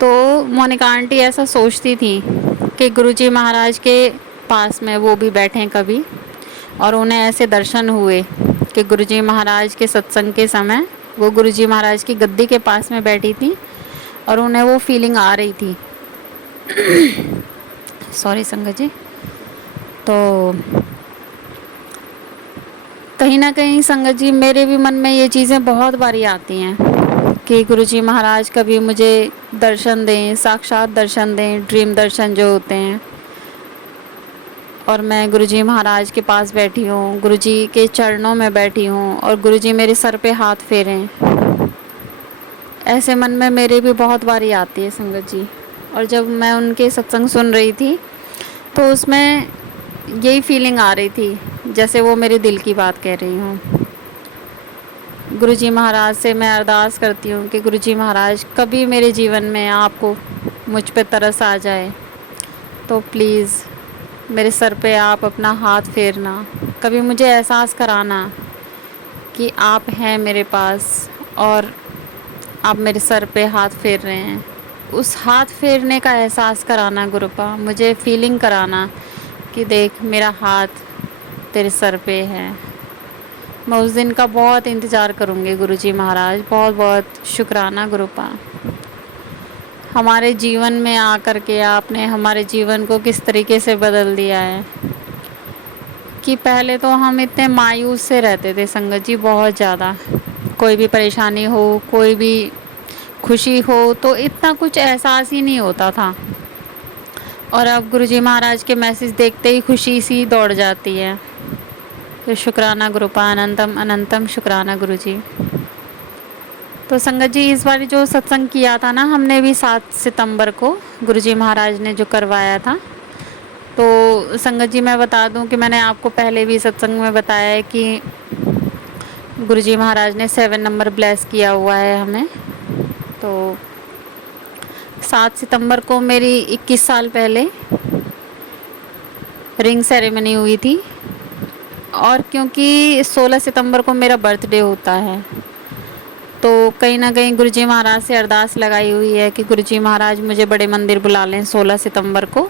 तो मोनिका आंटी ऐसा सोचती थी कि गुरुजी महाराज के पास में वो भी बैठें कभी, और उन्हें ऐसे दर्शन हुए कि गुरुजी महाराज के सत्संग के समय वो गुरुजी महाराज की गद्दी के पास में बैठी थी, और उन्हें वो फीलिंग आ रही थी। सॉरी संगत जी। तो कहीं ना कहीं संगत जी मेरे भी मन में ये चीज़ें बहुत बारी आती हैं कि गुरुजी महाराज कभी मुझे दर्शन दें, साक्षात दर्शन दें, ड्रीम दर्शन जो होते हैं, और मैं गुरुजी महाराज के पास बैठी हूँ, गुरुजी के चरणों में बैठी हूँ, और गुरुजी मेरे सर पे हाथ फेरें। ऐसे मन में मेरे भी बहुत बारी आती है संगत जी। और जब मैं उनके सत्संग सुन रही थी तो उसमें यही फीलिंग आ रही थी जैसे वो मेरे दिल की बात कह रही हूँ। गुरुजी महाराज से मैं अरदास करती हूँ कि गुरुजी महाराज कभी मेरे जीवन में आपको मुझ पे तरस आ जाए तो प्लीज़ मेरे सर पे आप अपना हाथ फेरना, कभी मुझे एहसास कराना कि आप हैं मेरे पास और आप मेरे सर पे हाथ फेर रहे हैं। उस हाथ फेरने का एहसास कराना गुरुपा, मुझे फीलिंग कराना कि देख मेरा हाथ तेरे सर पे है। मैं उस दिन का बहुत इंतज़ार करूँगी गुरुजी महाराज। बहुत बहुत शुक्राना गुरुपा, हमारे जीवन में आकर के आपने हमारे जीवन को किस तरीके से बदल दिया है कि पहले तो हम इतने मायूस से रहते थे संगत जी, बहुत ज़्यादा। कोई भी परेशानी हो, कोई भी खुशी हो, तो इतना कुछ एहसास ही नहीं होता था, और अब गुरुजी महाराज के मैसेज देखते ही खुशी सी दौड़ जाती है। तो शुक्राना गुरुपा, अनंतम अनंतम शुक्राना गुरुजी। तो संगत जी, इस बार जो सत्संग किया था ना हमने भी 7 सितंबर को गुरुजी महाराज ने जो करवाया था, तो संगत जी मैं बता दूं कि मैंने आपको पहले भी सत्संग में बताया है कि गुरुजी महाराज ने 7 नंबर ब्लेस किया हुआ है हमें। तो 7 सितंबर को मेरी 21 साल पहले रिंग सेरेमनी हुई थी, और क्योंकि 16 सितंबर को मेरा बर्थडे होता है तो कहीं ना कहीं गुरुजी महाराज से अरदास लगाई हुई है कि गुरुजी महाराज मुझे बड़े मंदिर बुला लें 16 सितंबर को।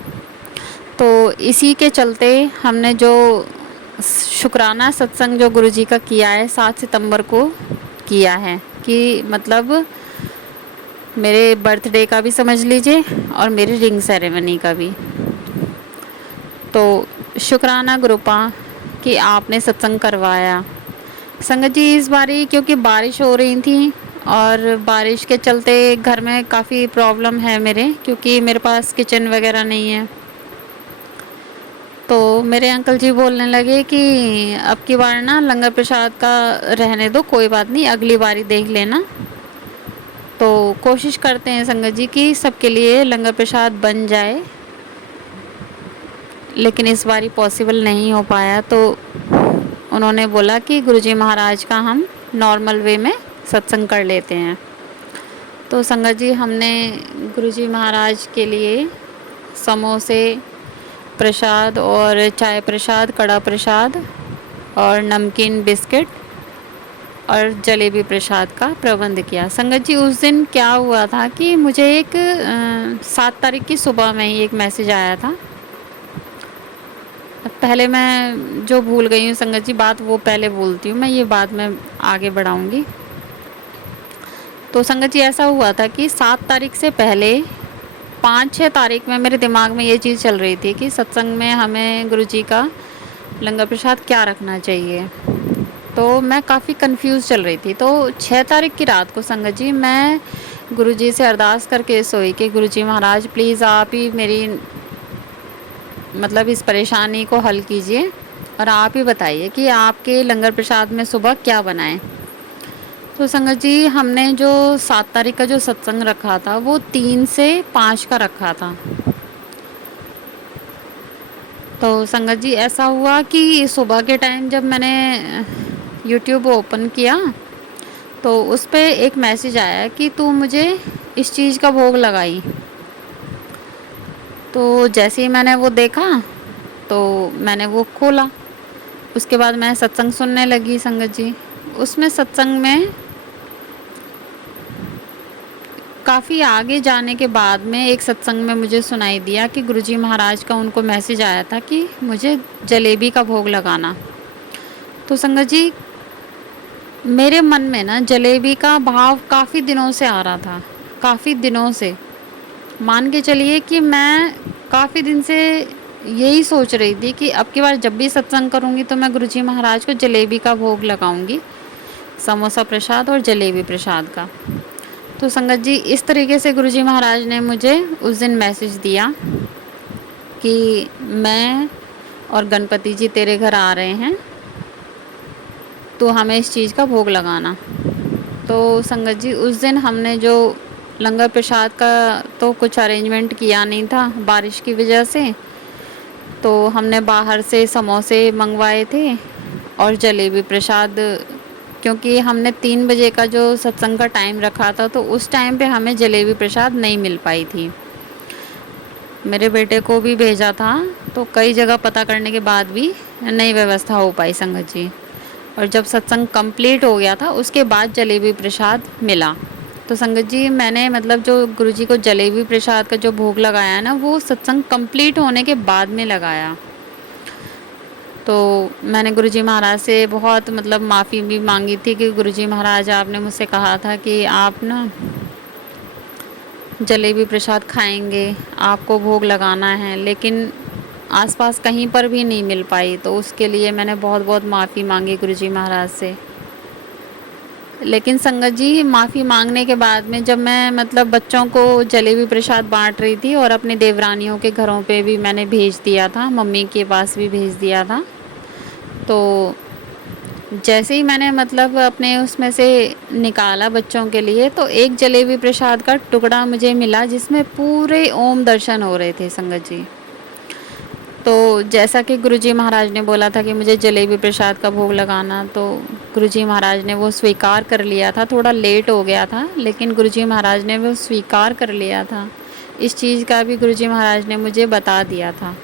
तो इसी के चलते हमने जो शुक्राना सत्संग जो गुरुजी का किया है 7 सितंबर को किया है, कि मतलब मेरे बर्थडे का भी समझ लीजिए और मेरी रिंग सेरेमनी का भी। तो शुक्राना गुरुपा कि आपने सत्संग करवाया। संगत जी, इस बारी क्योंकि बारिश हो रही थी और बारिश के चलते घर में काफ़ी प्रॉब्लम है मेरे, क्योंकि मेरे पास किचन वगैरह नहीं है। तो मेरे अंकल जी बोलने लगे कि अब की बार ना लंगर प्रसाद का रहने दो, कोई बात नहीं, अगली बारी देख लेना। तो कोशिश करते हैं संगत जी कि सबके लिए लंगर प्रसाद बन जाए, लेकिन इस बारी पॉसिबल नहीं हो पाया। तो उन्होंने बोला कि गुरुजी महाराज का हम नॉर्मल वे में सत्संग कर लेते हैं। तो संगत जी, हमने गुरुजी महाराज के लिए समोसे, प्रसाद और चाय प्रसाद, कड़ा प्रसाद और नमकीन बिस्किट और जलेबी प्रसाद का प्रबंध किया। संगत जी उस दिन क्या हुआ था कि मुझे एक 7 तारीख की सुबह में ही एक मैसेज आया था। पहले मैं जो भूल गई हूँ संगत जी बात वो पहले बोलती हूँ, मैं ये बाद में आगे बढ़ाऊँगी। तो संगत जी ऐसा हुआ था कि 7 तारीख से पहले 5-6 तारीख में मेरे दिमाग में ये चीज़ चल रही थी कि सत्संग में हमें गुरुजी का लंगर प्रसाद क्या रखना चाहिए। तो मैं काफ़ी कंफ्यूज चल रही थी। तो 6 तारीख की रात को संगत जी मैं गुरुजी से अरदास करके सोई कि गुरुजी महाराज प्लीज़ आप ही मेरी मतलब इस परेशानी को हल कीजिए और आप ही बताइए कि आपके लंगर प्रसाद में सुबह क्या बनाएं। तो संगत जी हमने जो 7 तारीख का जो सत्संग रखा था वो 3 से 5 का रखा था। तो संगत जी ऐसा हुआ कि सुबह के टाइम जब मैंने यूट्यूब ओपन किया तो उस पे एक मैसेज आया कि तू मुझे इस चीज़ का भोग लगाई। तो जैसे ही मैंने वो देखा तो मैंने वो खोला। उसके बाद मैं सत्संग सुनने लगी संगत जी। उसमें सत्संग में काफ़ी आगे जाने के बाद में एक सत्संग में मुझे सुनाई दिया कि गुरुजी महाराज का उनको मैसेज आया था कि मुझे जलेबी का भोग लगाना। तो संगत जी मेरे मन में ना जलेबी का भाव काफ़ी दिनों से आ रहा था, काफ़ी दिनों से। मान के चलिए कि मैं काफ़ी दिन से यही सोच रही थी कि अब की बार जब भी सत्संग करूँगी तो मैं गुरुजी महाराज को जलेबी का भोग लगाऊंगी, समोसा प्रसाद और जलेबी प्रसाद का। तो संगत जी इस तरीके से गुरुजी महाराज ने मुझे उस दिन मैसेज दिया कि मैं और गणपति जी तेरे घर आ रहे हैं, तो हमें इस चीज़ का भोग लगाना। तो संगत जी उस दिन हमने जो लंगर प्रसाद का तो कुछ अरेंजमेंट किया नहीं था बारिश की वजह से, तो हमने बाहर से समोसे मंगवाए थे और जलेबी प्रसाद, क्योंकि हमने 3 बजे का जो सत्संग का टाइम रखा था तो उस टाइम पे हमें जलेबी प्रसाद नहीं मिल पाई थी। मेरे बेटे को भी भेजा था तो कई जगह पता करने के बाद भी नहीं व्यवस्था हो पाई संगत जी। और जब सत्संग कंप्लीट हो गया था उसके बाद जलेबी प्रसाद मिला। तो संगत जी मैंने मतलब जो गुरुजी को जलेबी प्रसाद का जो भोग लगाया ना वो सत्संग कंप्लीट होने के बाद में लगाया। तो मैंने गुरुजी महाराज से बहुत मतलब माफ़ी भी मांगी थी कि गुरुजी महाराज आपने मुझसे कहा था कि आप ना जलेबी प्रसाद खाएंगे, आपको भोग लगाना है, लेकिन आसपास कहीं पर भी नहीं मिल पाई। तो उसके लिए मैंने बहुत बहुत माफ़ी मांगी गुरुजी महाराज से। लेकिन संगत जी माफ़ी मांगने के बाद में जब मैं मतलब बच्चों को जलेबी प्रसाद बांट रही थी और अपनी देवरानियों के घरों पे भी मैंने भेज दिया था, मम्मी के पास भी भेज दिया था। तो जैसे ही मैंने मतलब अपने उसमें से निकाला बच्चों के लिए तो एक जलेबी प्रसाद का टुकड़ा मुझे मिला जिसमें पूरे ओम दर्शन हो रहे थे संगत जी। तो जैसा कि गुरुजी महाराज ने बोला था कि मुझे जलेबी प्रसाद का भोग लगाना, तो गुरुजी महाराज ने वो स्वीकार कर लिया था। थोड़ा लेट हो गया था लेकिन गुरुजी महाराज ने वो स्वीकार कर लिया था। इस चीज़ का भी गुरुजी महाराज ने मुझे बता दिया था।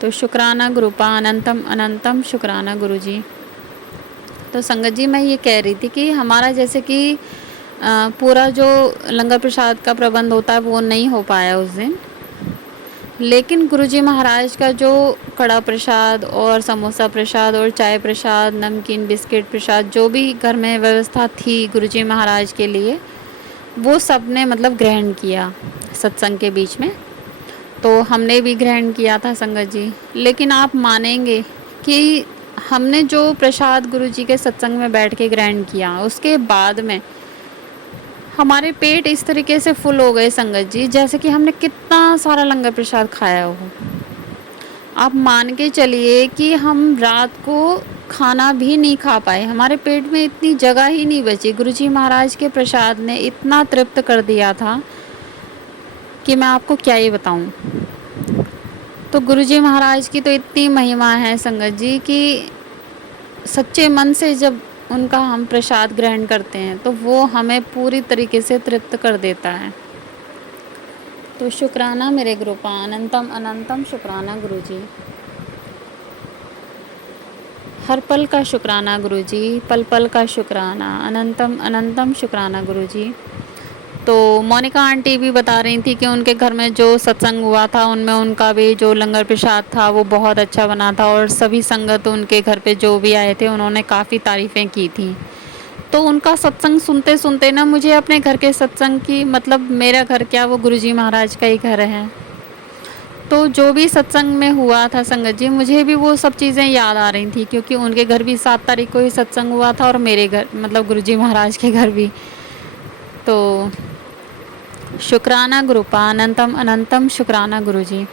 तो शुक्राना गुरुपा अनंतम अनंतम शुक्राना गुरुजी। तो संगत जी मैं ये कह रही थी कि हमारा जैसे कि पूरा जो लंगर प्रसाद का प्रबंध होता है वो नहीं हो पाया उस दिन, लेकिन गुरुजी महाराज का जो कड़ा प्रसाद और समोसा प्रसाद और चाय प्रसाद, नमकीन बिस्किट प्रसाद, जो भी घर में व्यवस्था थी गुरुजी महाराज के लिए, वो सब ने मतलब ग्रहण किया सत्संग के बीच में। तो हमने भी ग्रहण किया था संगत जी। लेकिन आप मानेंगे कि हमने जो प्रसाद गुरुजी के सत्संग में बैठ के ग्रहण किया उसके बाद में हमारे पेट इस तरीके से फुल हो गए संगत जी जैसे कि हमने कितना सारा लंगर प्रसाद खाया हो। आप मान के चलिए कि हम रात को खाना भी नहीं खा पाए, हमारे पेट में इतनी जगह ही नहीं बची। गुरुजी महाराज के प्रसाद ने इतना तृप्त कर दिया था कि मैं आपको क्या ही बताऊं। तो गुरुजी महाराज की तो इतनी महिमा है संगत जी कि सच्चे मन से जब उनका हम प्रसाद ग्रहण करते हैं तो वो हमें पूरी तरीके से तृप्त कर देता है। तो शुक्राना मेरे गुरुपा अनंतम अनंतम शुक्राना गुरुजी। हर पल का शुक्राना गुरुजी, पल पल का शुक्राना, अनंतम अनंतम शुक्राना गुरुजी। तो मोनिका आंटी भी बता रही थी कि उनके घर में जो सत्संग हुआ था उनमें उनका भी जो लंगर प्रसाद था वो बहुत अच्छा बना था, और सभी संगत उनके घर पे जो भी आए थे उन्होंने काफ़ी तारीफ़ें की थी। तो उनका सत्संग सुनते सुनते ना मुझे अपने घर के सत्संग की, मतलब मेरा घर क्या, वो गुरुजी महाराज का ही घर है। तो जो भी सत्संग में हुआ था संगत जी, मुझे भी वो सब चीज़ें याद आ रही थी, क्योंकि उनके घर भी 7 तारीख को ही सत्संग हुआ था और मेरे घर मतलब गुरुजी महाराज के घर भी। तो शुक्राना गुरुपा, अनंतम अनंतम शुक्राना गुरुजी।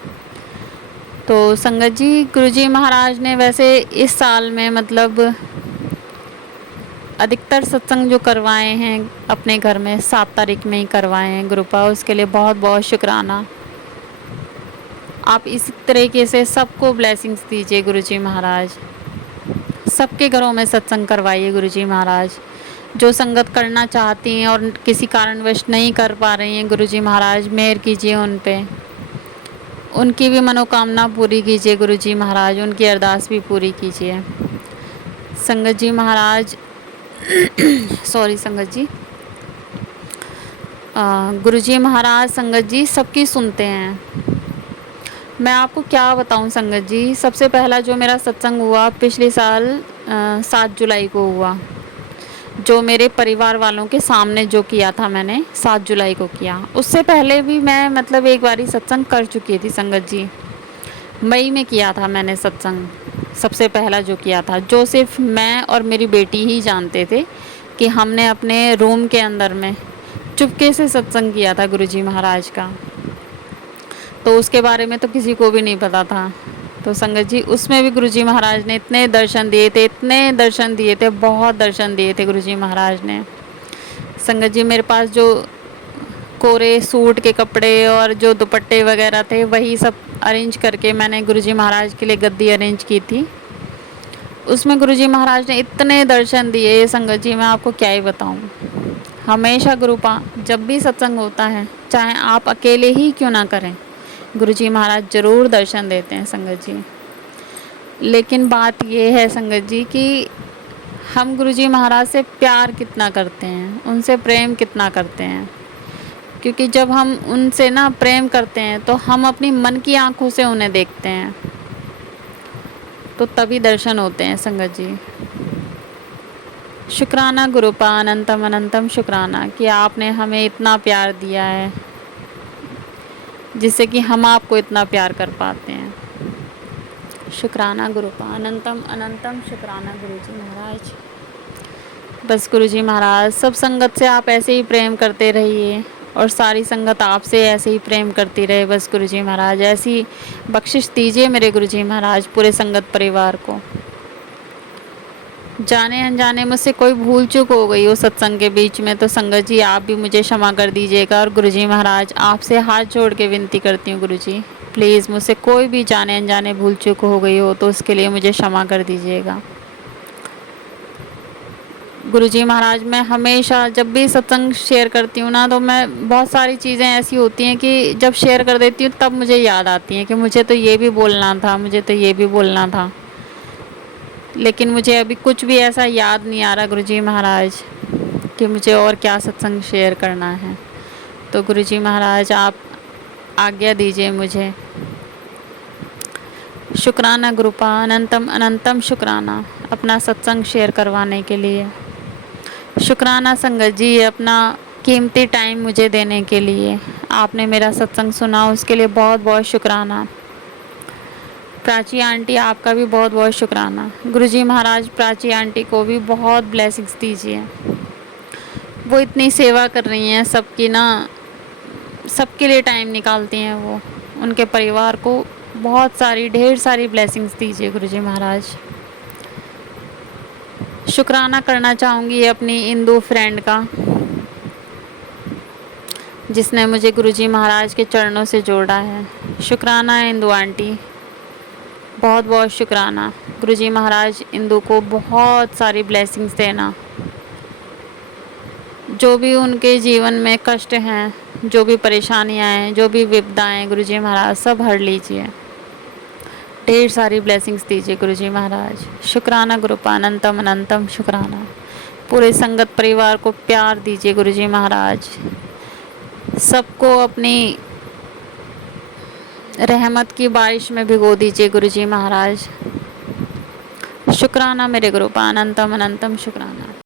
तो संगत जी, गुरुजी महाराज ने वैसे इस साल में मतलब अधिकतर सत्संग जो करवाए हैं अपने घर में 7 तारीख में ही करवाए हैं गुरुपा, उसके लिए बहुत बहुत शुक्राना। आप इस तरीके से सबको ब्लेसिंग्स दीजिए गुरुजी महाराज, सबके घरों में सत्संग करवाइए गुरुजी महाराज। जो संगत करना चाहती हैं और किसी कारणवश नहीं कर पा रही हैं, गुरुजी महाराज मेहर कीजिए उन पे, उनकी भी मनोकामना पूरी कीजिए गुरुजी महाराज, उनकी अरदास भी पूरी कीजिए संगत जी महाराज। सॉरी संगत जी, गुरुजी महाराज संगत जी सबकी सुनते हैं। मैं आपको क्या बताऊं संगत जी, सबसे पहला जो मेरा सत्संग हुआ पिछले साल 7 जुलाई को हुआ, जो मेरे परिवार वालों के सामने जो किया था मैंने 7 जुलाई को किया। उससे पहले भी मैं मतलब एक बारी सत्संग कर चुकी थी संगत जी, मई में किया था मैंने सत्संग। सबसे पहला जो किया था, जो सिर्फ मैं और मेरी बेटी ही जानते थे कि हमने अपने रूम के अंदर में चुपके से सत्संग किया था गुरुजी महाराज का। तो उसके बारे में तो किसी को भी नहीं पता था। तो संगत जी उसमें भी गुरुजी महाराज ने इतने दर्शन दिए थे, इतने दर्शन दिए थे, बहुत दर्शन दिए थे गुरुजी महाराज ने। संगत जी मेरे पास जो कोरे सूट के कपड़े और जो दुपट्टे वगैरह थे वही सब अरेंज करके मैंने गुरुजी महाराज के लिए गद्दी अरेंज की थी। उसमें गुरुजी महाराज ने इतने दर्शन दिए संगत जी, मैं आपको क्या ही बताऊं। हमेशा गुरुपा जब भी सत्संग होता है, चाहे आप अकेले ही क्यों ना करें, गुरुजी महाराज ज़रूर दर्शन देते हैं संगत जी। लेकिन बात ये है संगत जी कि हम गुरुजी महाराज से प्यार कितना करते हैं, उनसे प्रेम कितना करते हैं। क्योंकि जब हम उनसे ना प्रेम करते हैं तो हम अपनी मन की आंखों से उन्हें देखते हैं, तो तभी दर्शन होते हैं संगत जी। शुक्राना गुरुपा, अनंतम अनंतम शुक्राना कि आपने हमें इतना प्यार दिया है, जिससे कि हम आपको इतना प्यार कर पाते हैं। शुक्राना गुरुपा, अनंतम अनंतम शुक्राना गुरुजी महाराज। बस गुरुजी महाराज सब संगत से आप ऐसे ही प्रेम करते रहिए और सारी संगत आपसे ऐसे ही प्रेम करती रहे। बस गुरुजी महाराज ऐसी बख्शिश दीजिए मेरे गुरुजी महाराज पूरे संगत परिवार को। जाने अनजाने मुझसे कोई भूल चूक हो गई हो सत्संग के बीच में तो संगत जी आप भी मुझे क्षमा कर दीजिएगा। और गुरुजी महाराज आपसे हाथ जोड़ के विनती करती हूँ गुरुजी, प्लीज़ मुझसे कोई भी जाने अनजाने भूल चूक हो गई हो तो उसके लिए मुझे क्षमा कर दीजिएगा। गुरुजी महाराज मैं हमेशा जब भी सत्संग शेयर करती हूँ ना, तो मैं बहुत सारी चीज़ें ऐसी होती हैं कि जब शेयर कर देती हूँ तब मुझे याद आती हैं कि मुझे तो ये भी बोलना था, मुझे तो ये भी बोलना था, लेकिन मुझे अभी कुछ भी ऐसा याद नहीं आ रहा गुरुजी महाराज कि मुझे और क्या सत्संग शेयर करना है। तो गुरुजी महाराज आप आज्ञा दीजिए मुझे। शुक्राना गुरुपा, अनंतम अनंतम शुक्राना अपना सत्संग शेयर करवाने के लिए। शुक्राना संगत जी अपना कीमती टाइम मुझे देने के लिए, आपने मेरा सत्संग सुना उसके लिए बहुत बहुत शुक्राना। प्राची आंटी आपका भी बहुत बहुत शुक्राना। गुरुजी महाराज प्राची आंटी को भी बहुत ब्लेसिंग्स दीजिए, वो इतनी सेवा कर रही हैं सबकी ना, सबके लिए टाइम निकालती हैं वो, उनके परिवार को बहुत सारी ढेर सारी ब्लेसिंग्स दीजिए गुरुजी महाराज। शुक्राना करना चाहूँगी अपनी इंदू फ्रेंड का, जिसने मुझे गुरुजी महाराज के चरणों से जोड़ा है। शुक्राना है इंदू आंटी, बहुत बहुत शुक्राना। गुरुजी महाराज इंदू को बहुत सारी ब्लेसिंग्स देना, जो भी उनके जीवन में कष्ट हैं, जो भी परेशानियां हैं, जो भी विपदाएं, गुरुजी महाराज सब हर लीजिए। ढेर सारी ब्लेसिंग्स दीजिए गुरुजी महाराज। शुक्राना गुरुपा, अनंतम अनंतम शुक्राना। पूरे संगत परिवार को प्यार दीजिए गुरुजी महाराज। सबको अपनी रहमत की बारिश में भिगो दीजिए गुरुजी महाराज। शुक्राना मेरे गुरुपा, अनंतम अनंतम शुक्राना।